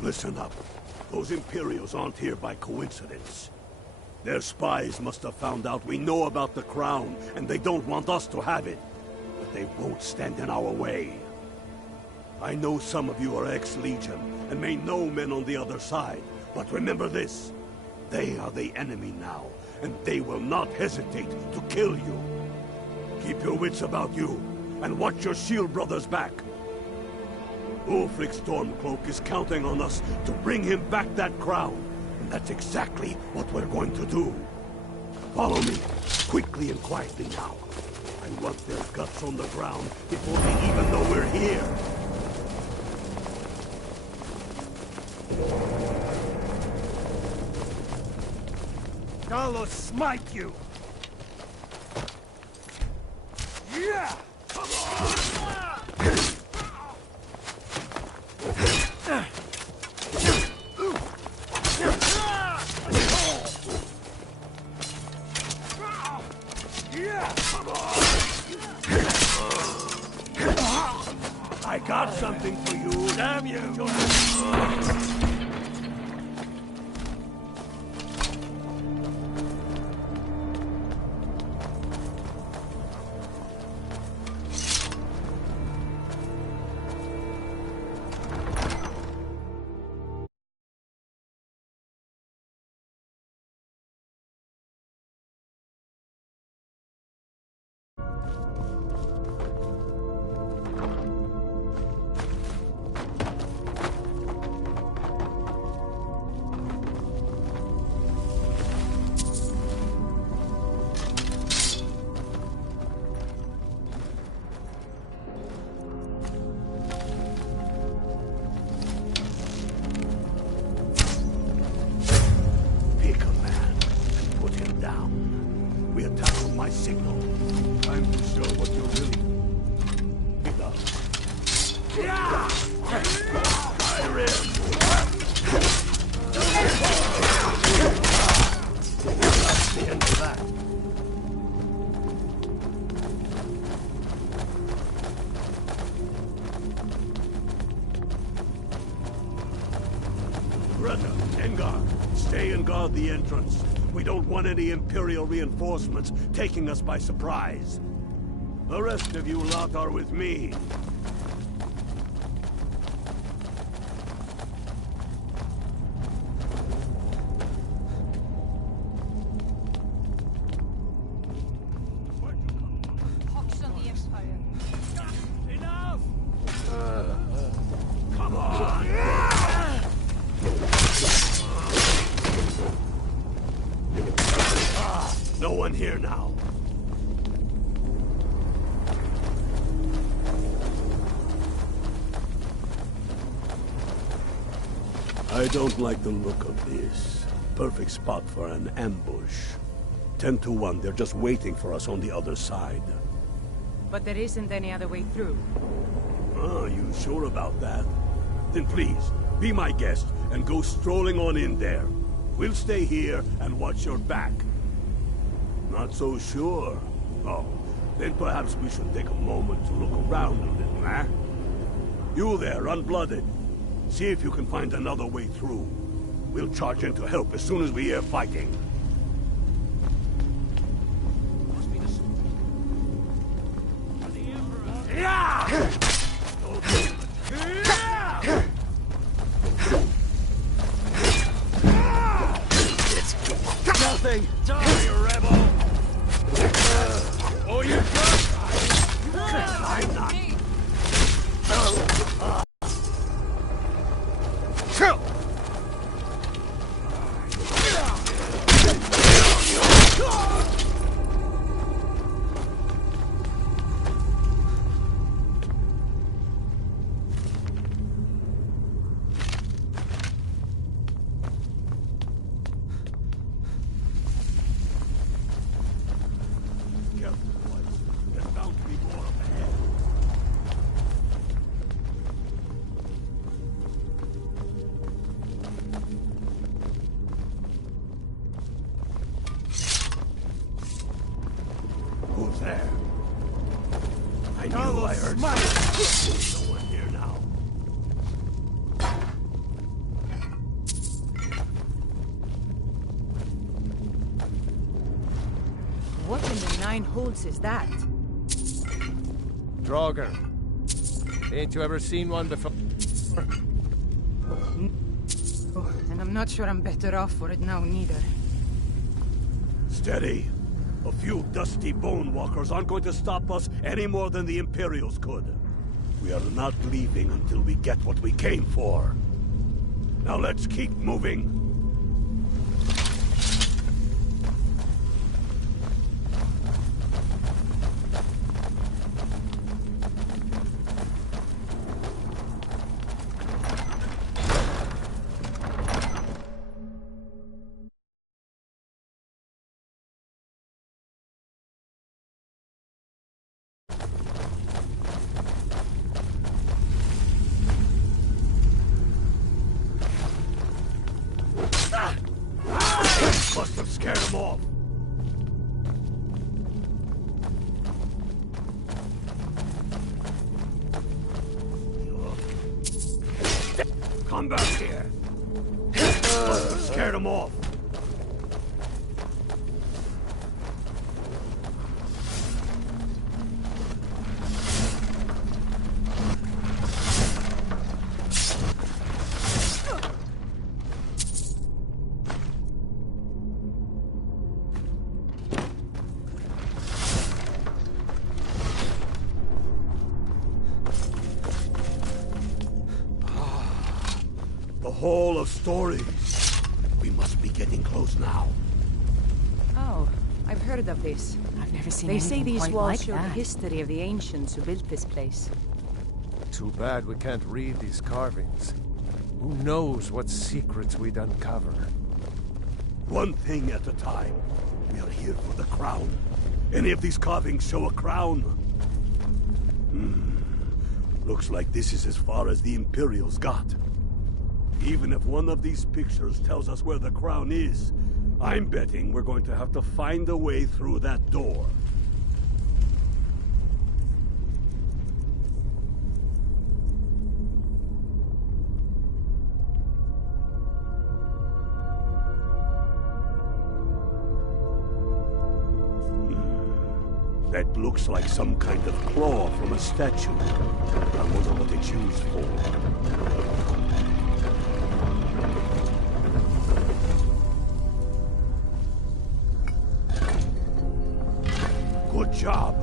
Listen up. Those Imperials aren't here by coincidence. Their spies must have found out we know about the crown, and they don't want us to have it. But they won't stand in our way. I know some of you are ex-Legion, and may know men on the other side. But remember this. They are the enemy now, and they will not hesitate to kill you. Keep your wits about you, and watch your shield brothers back. Ulfric Stormcloak is counting on us to bring him back that crown, and that's exactly what we're going to do. Follow me, quickly and quietly now. I want their guts on the ground before they even know we're here. Carlos, smite you! Yeah! Come on! I got something for you. Damn you! The entrance. We don't want any Imperial reinforcements taking us by surprise. The rest of you lot are with me. Hawks on the Empire. Enough! Come on! No one here now. I don't like the look of this. Perfect spot for an ambush. 10 to 1, they're just waiting for us on the other side. But there isn't any other way through. Oh, you sure about that? Then please, be my guest and go strolling on in there. We'll stay here and watch your back. Not so sure. Oh, then perhaps we should take a moment to look around a little, eh? You there, Unblooded. See if you can find another way through. We'll charge in to help as soon as we hear fighting. Yeah! Nothing! Die, you rebel! Oh, you good? I'm not. Who's there? I knew I heard something. No one here. nine holes is that? Draugr. Ain't you ever seen one before? Oh, and I'm not sure I'm better off for it now, neither. Steady. A few dusty bone walkers aren't going to stop us any more than the Imperials could. We are not leaving until we get what we came for. Now let's keep moving. Must have scared them off. Come back here. Must have scared them off. The Hall of Stories. We must be getting close now. Oh, I've heard of this. I've never seen They say anything these quite walls like show the that. history of the ancients who built this place. Too bad we can't read these carvings. Who knows what secrets we'd uncover? One thing at a time. We are here for the crown. Any of these carvings show a crown? Looks like this is as far as the Imperials got. Even if one of these pictures tells us where the crown is, I'm betting we're going to have to find a way through that door. That looks like some kind of claw from a statue. I wonder what it's used for. Good job.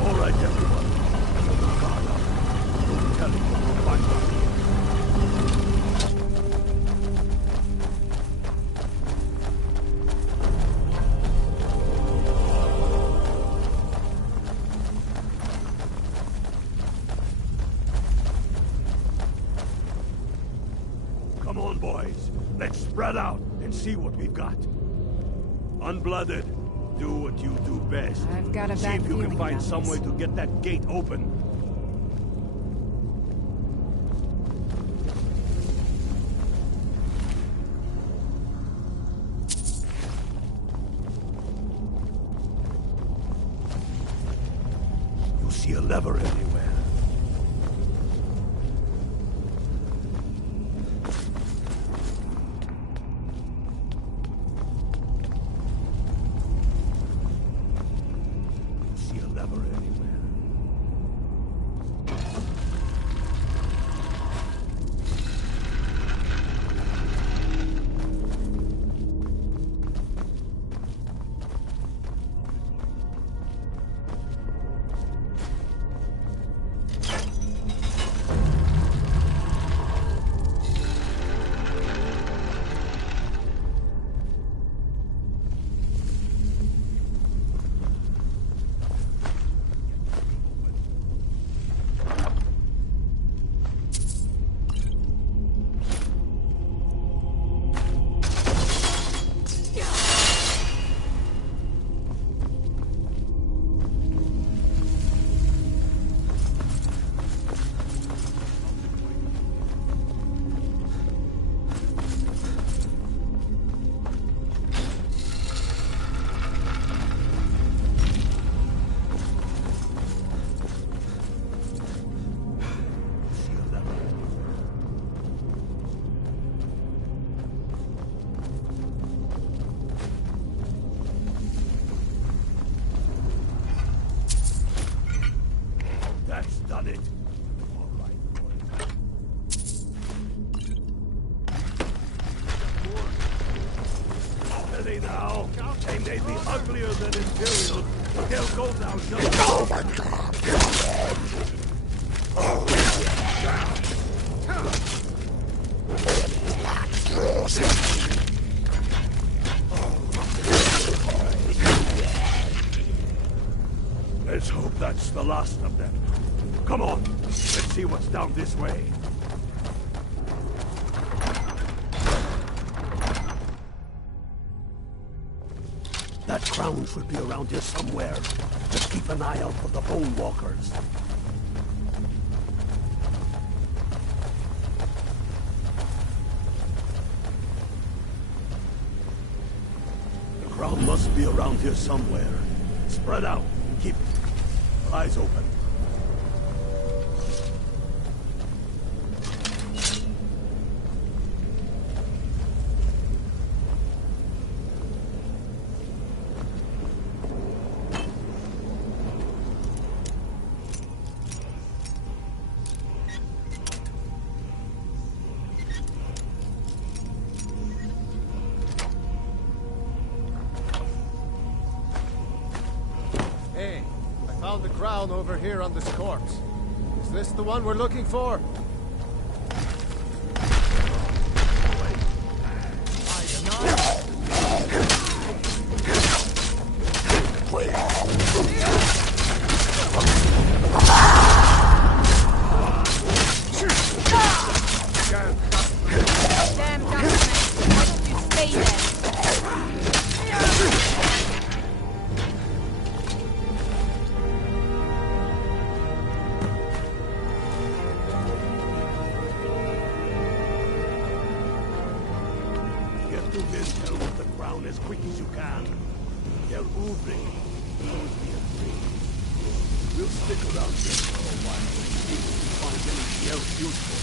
All right, everyone. Guard up. Don't tell anyone we'll find out. Come on, boys. Let's spread out and see what we've got. Unblooded, do what you do best. I've got a See bad if you can feeling find about some this. way to get that gate open. You see a lever anywhere? See a lever anywhere? They'd be uglier than Imperials, but they'll go down just... Oh my god! Let's hope that's the last of them. Come on, let's see what's down this way. That crown should be around here somewhere. Just keep an eye out for the Bone Walkers. The crown must be around here somewhere. Spread out and keep eyes open. Hey, I found the crown over here on this corpse. Is this the one we're looking for? Damn government! Why don't you stay there? Get to Vintel with the crown as quick as you can. Tell Ulrich, don't be afraid. We'll stick around here for a while and see if we find anything else useful.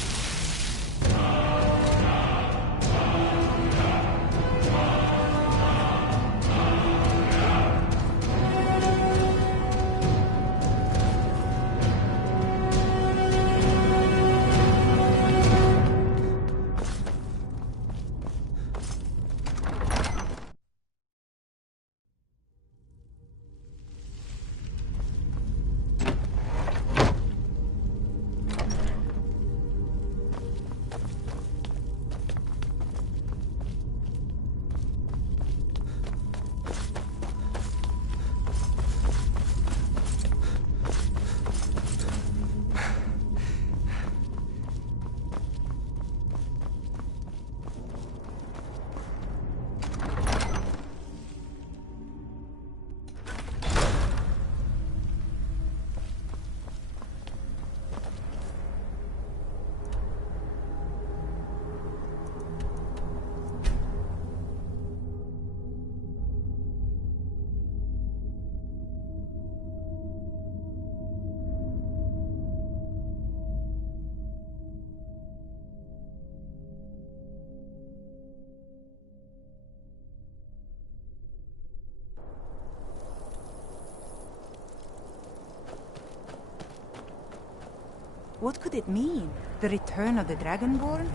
What could it mean? The return of the Dragonborn?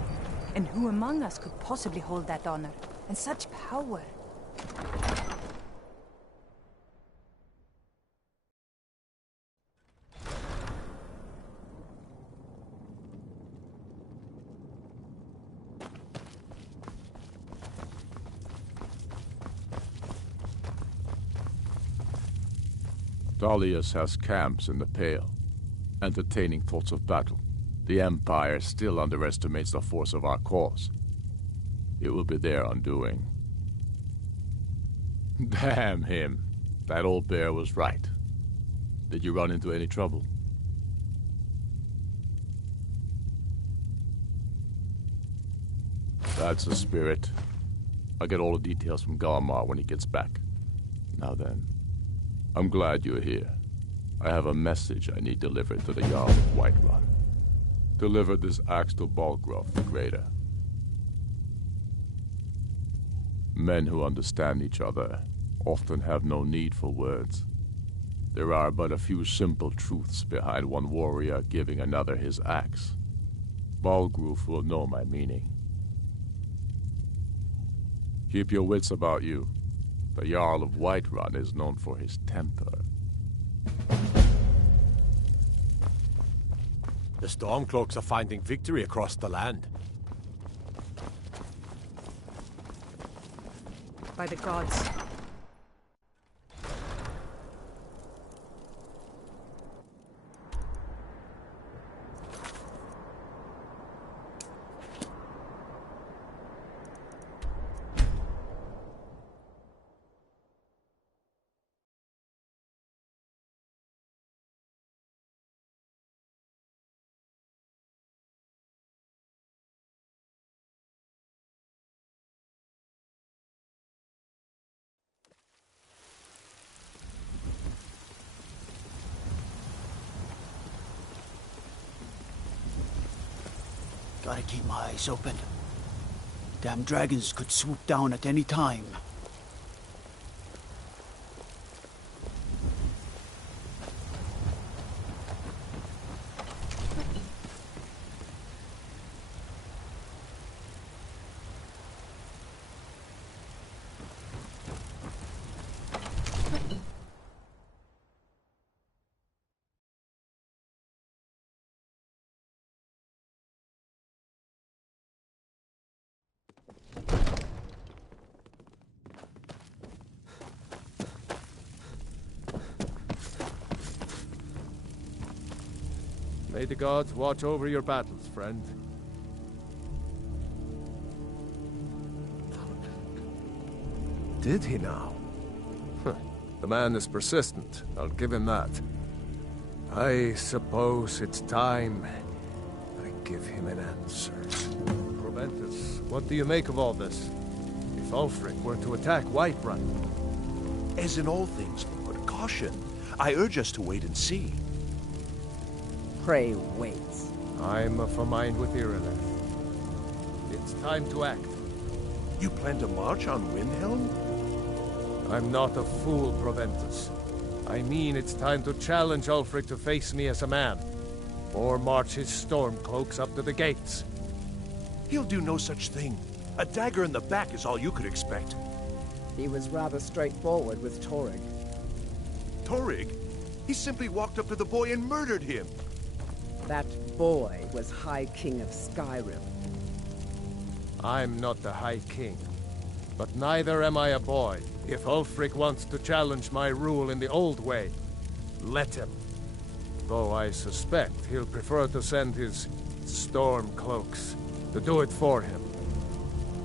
And who among us could possibly hold that honor? And such power? Dalius has camps in the Pale, entertaining thoughts of battle. The Empire still underestimates the force of our cause. It will be their undoing. Damn him. That old bear was right. Did you run into any trouble? That's the spirit. I'll get all the details from Galmar when he gets back. Now then, I'm glad you're here. I have a message I need delivered to the Jarl of Whiterun. Deliver this axe to Balgraf the Greater. Men who understand each other often have no need for words. There are but a few simple truths behind one warrior giving another his axe. Balgraf will know my meaning. Keep your wits about you. The Jarl of Whiterun is known for his temper. The Stormcloaks are finding victory across the land. By the gods. Gotta keep my eyes open. Damn dragons could swoop down at any time. May the gods watch over your battles, friend. Did he now? The man is persistent, I'll give him that. I suppose it's time I give him an answer. Proventus, what do you make of all this? If Ulfric were to attack Whiterun? As in all things, Lord, caution. I urge us to wait and see. Pray wait. I'm of a mind with Irileth. It's time to act. You plan to march on Windhelm? I'm not a fool, Proventus. I mean it's time to challenge Ulfric to face me as a man. Or march his Stormcloaks up to the gates. He'll do no such thing. A dagger in the back is all you could expect. He was rather straightforward with Torrig. Torrig? He simply walked up to the boy and murdered him. That boy was High King of Skyrim. I'm not the High King. But neither am I a boy. If Ulfric wants to challenge my rule in the old way, let him. Though I suspect he'll prefer to send his Stormcloaks to do it for him.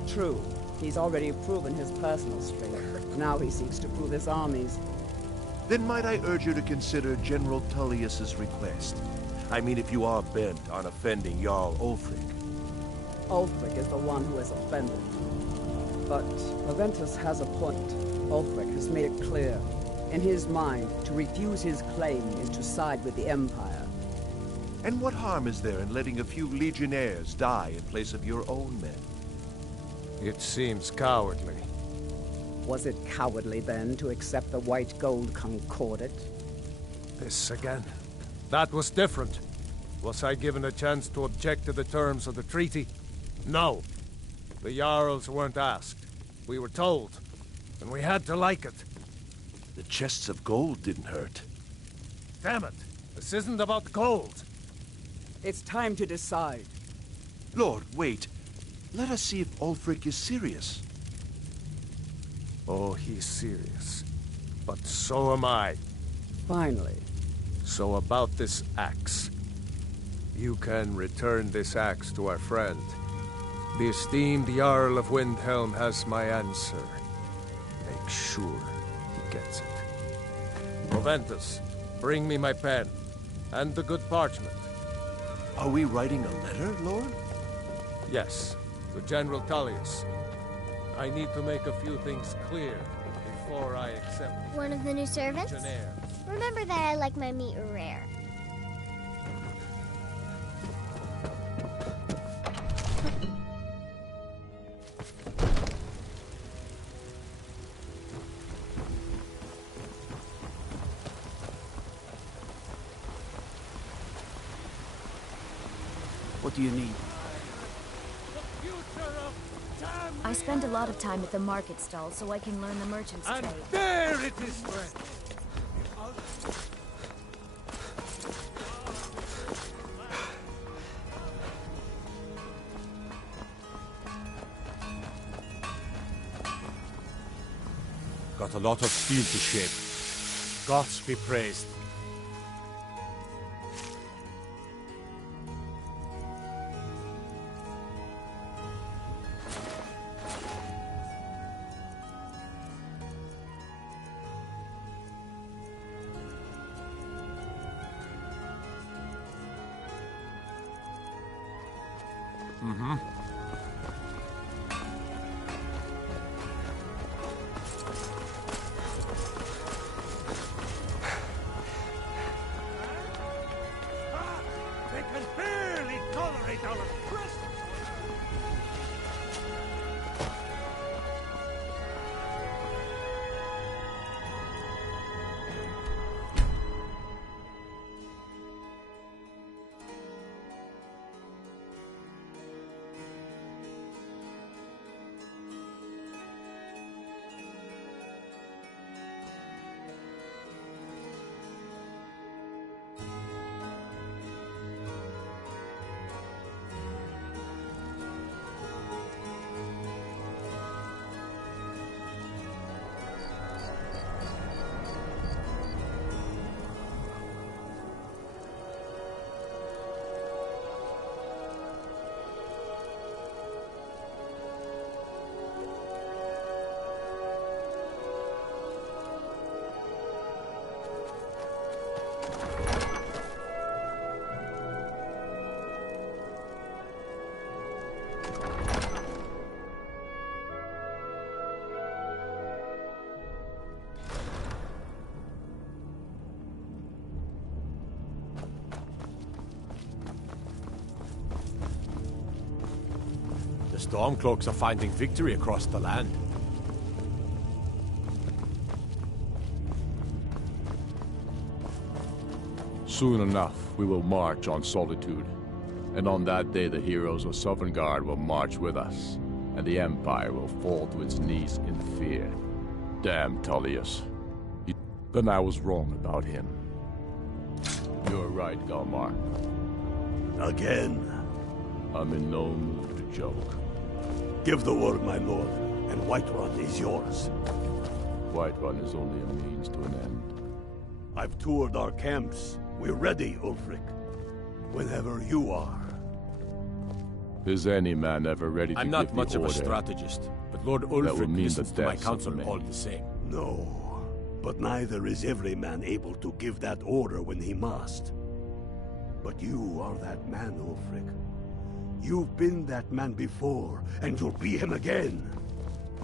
True. He's already proven his personal strength. Now he seeks to prove his armies. Then might I urge you to consider General Tullius's request? I mean, if you are bent on offending Jarl Ulfric. Ulfric is the one who has offended. But Proventus has a point. Ulfric has made it clear. In his mind, to refuse his claim is to side with the Empire. And what harm is there in letting a few legionnaires die in place of your own men? It seems cowardly. Was it cowardly, then, to accept the White Gold Concordat? This again. That was different. Was I given a chance to object to the terms of the treaty? No. The Jarls weren't asked. We were told. And we had to like it. The chests of gold didn't hurt. Damn it! This isn't about gold! It's time to decide. Lord, wait. Let us see if Ulfric is serious. Oh, he's serious. But so am I. Finally. So about this axe. You can return this axe to our friend. The esteemed Jarl of Windhelm has my answer. Make sure he gets it. Proventus, bring me my pen. And the good parchment. Are we writing a letter, Lord? Yes, to General Tullius. I need to make a few things clear before I accept One of the new servants? Legionnaire. Remember that I like my meat rare. What do you need? The future of I spend a lot of time at the market stall so I can learn the merchant's And trade. there it is, friend. Got a lot of steel to shape. Gods be praised. Mm-hmm. They can barely tolerate our presence. The Stormcloaks are finding victory across the land. Soon enough, we will march on Solitude. And on that day, the heroes of Sovngarde will march with us, and the Empire will fall to its knees in fear. Damn Tullius. Then I was wrong about him. You're right, Galmar. Again? I'm in no mood to joke. Give the word, my lord, and Whiterun is yours. Whiterun is only a means to an end. I've toured our camps. We're ready, Ulfric. Whenever you are. Is any man ever ready to I'm give not the much of a order? strategist, but Lord That will Ulfric mean listens the to my deaths of counsel the all many. the same. No, but neither is every man able to give that order when he must. But you are that man, Ulfric. You've been that man before, and you'll be him again.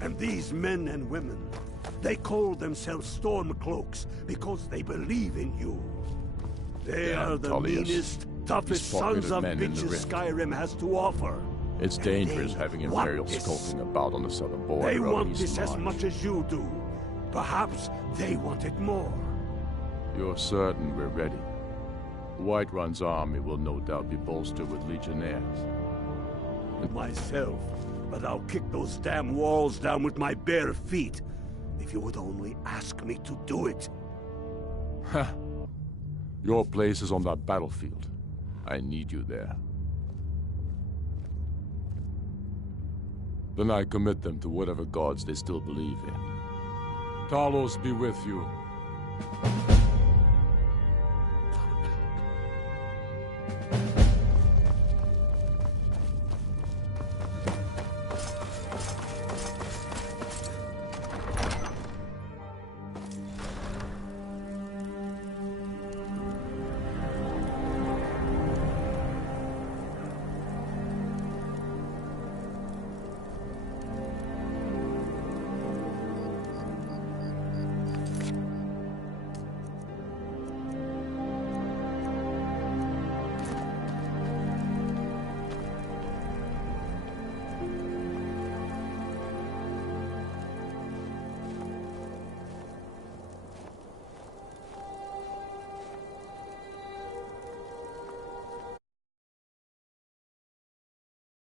And these men and women, they call themselves Stormcloaks because they believe in you. They Damn are the Tullius. meanest, toughest These pocketed sons of men in the bitches rift. Skyrim has to offer. It's And dangerous they having want Imperials this. skulking about on the southern border They of want East this as March. much as you do. Perhaps they want it more. You're certain we're ready? Whiterun's army will no doubt be bolstered with legionnaires. Myself, but I'll kick those damn walls down with my bare feet. If you would only ask me to do it. Ha! Your place is on that battlefield. I need you there. Then I commit them to whatever gods they still believe in. Talos be with you.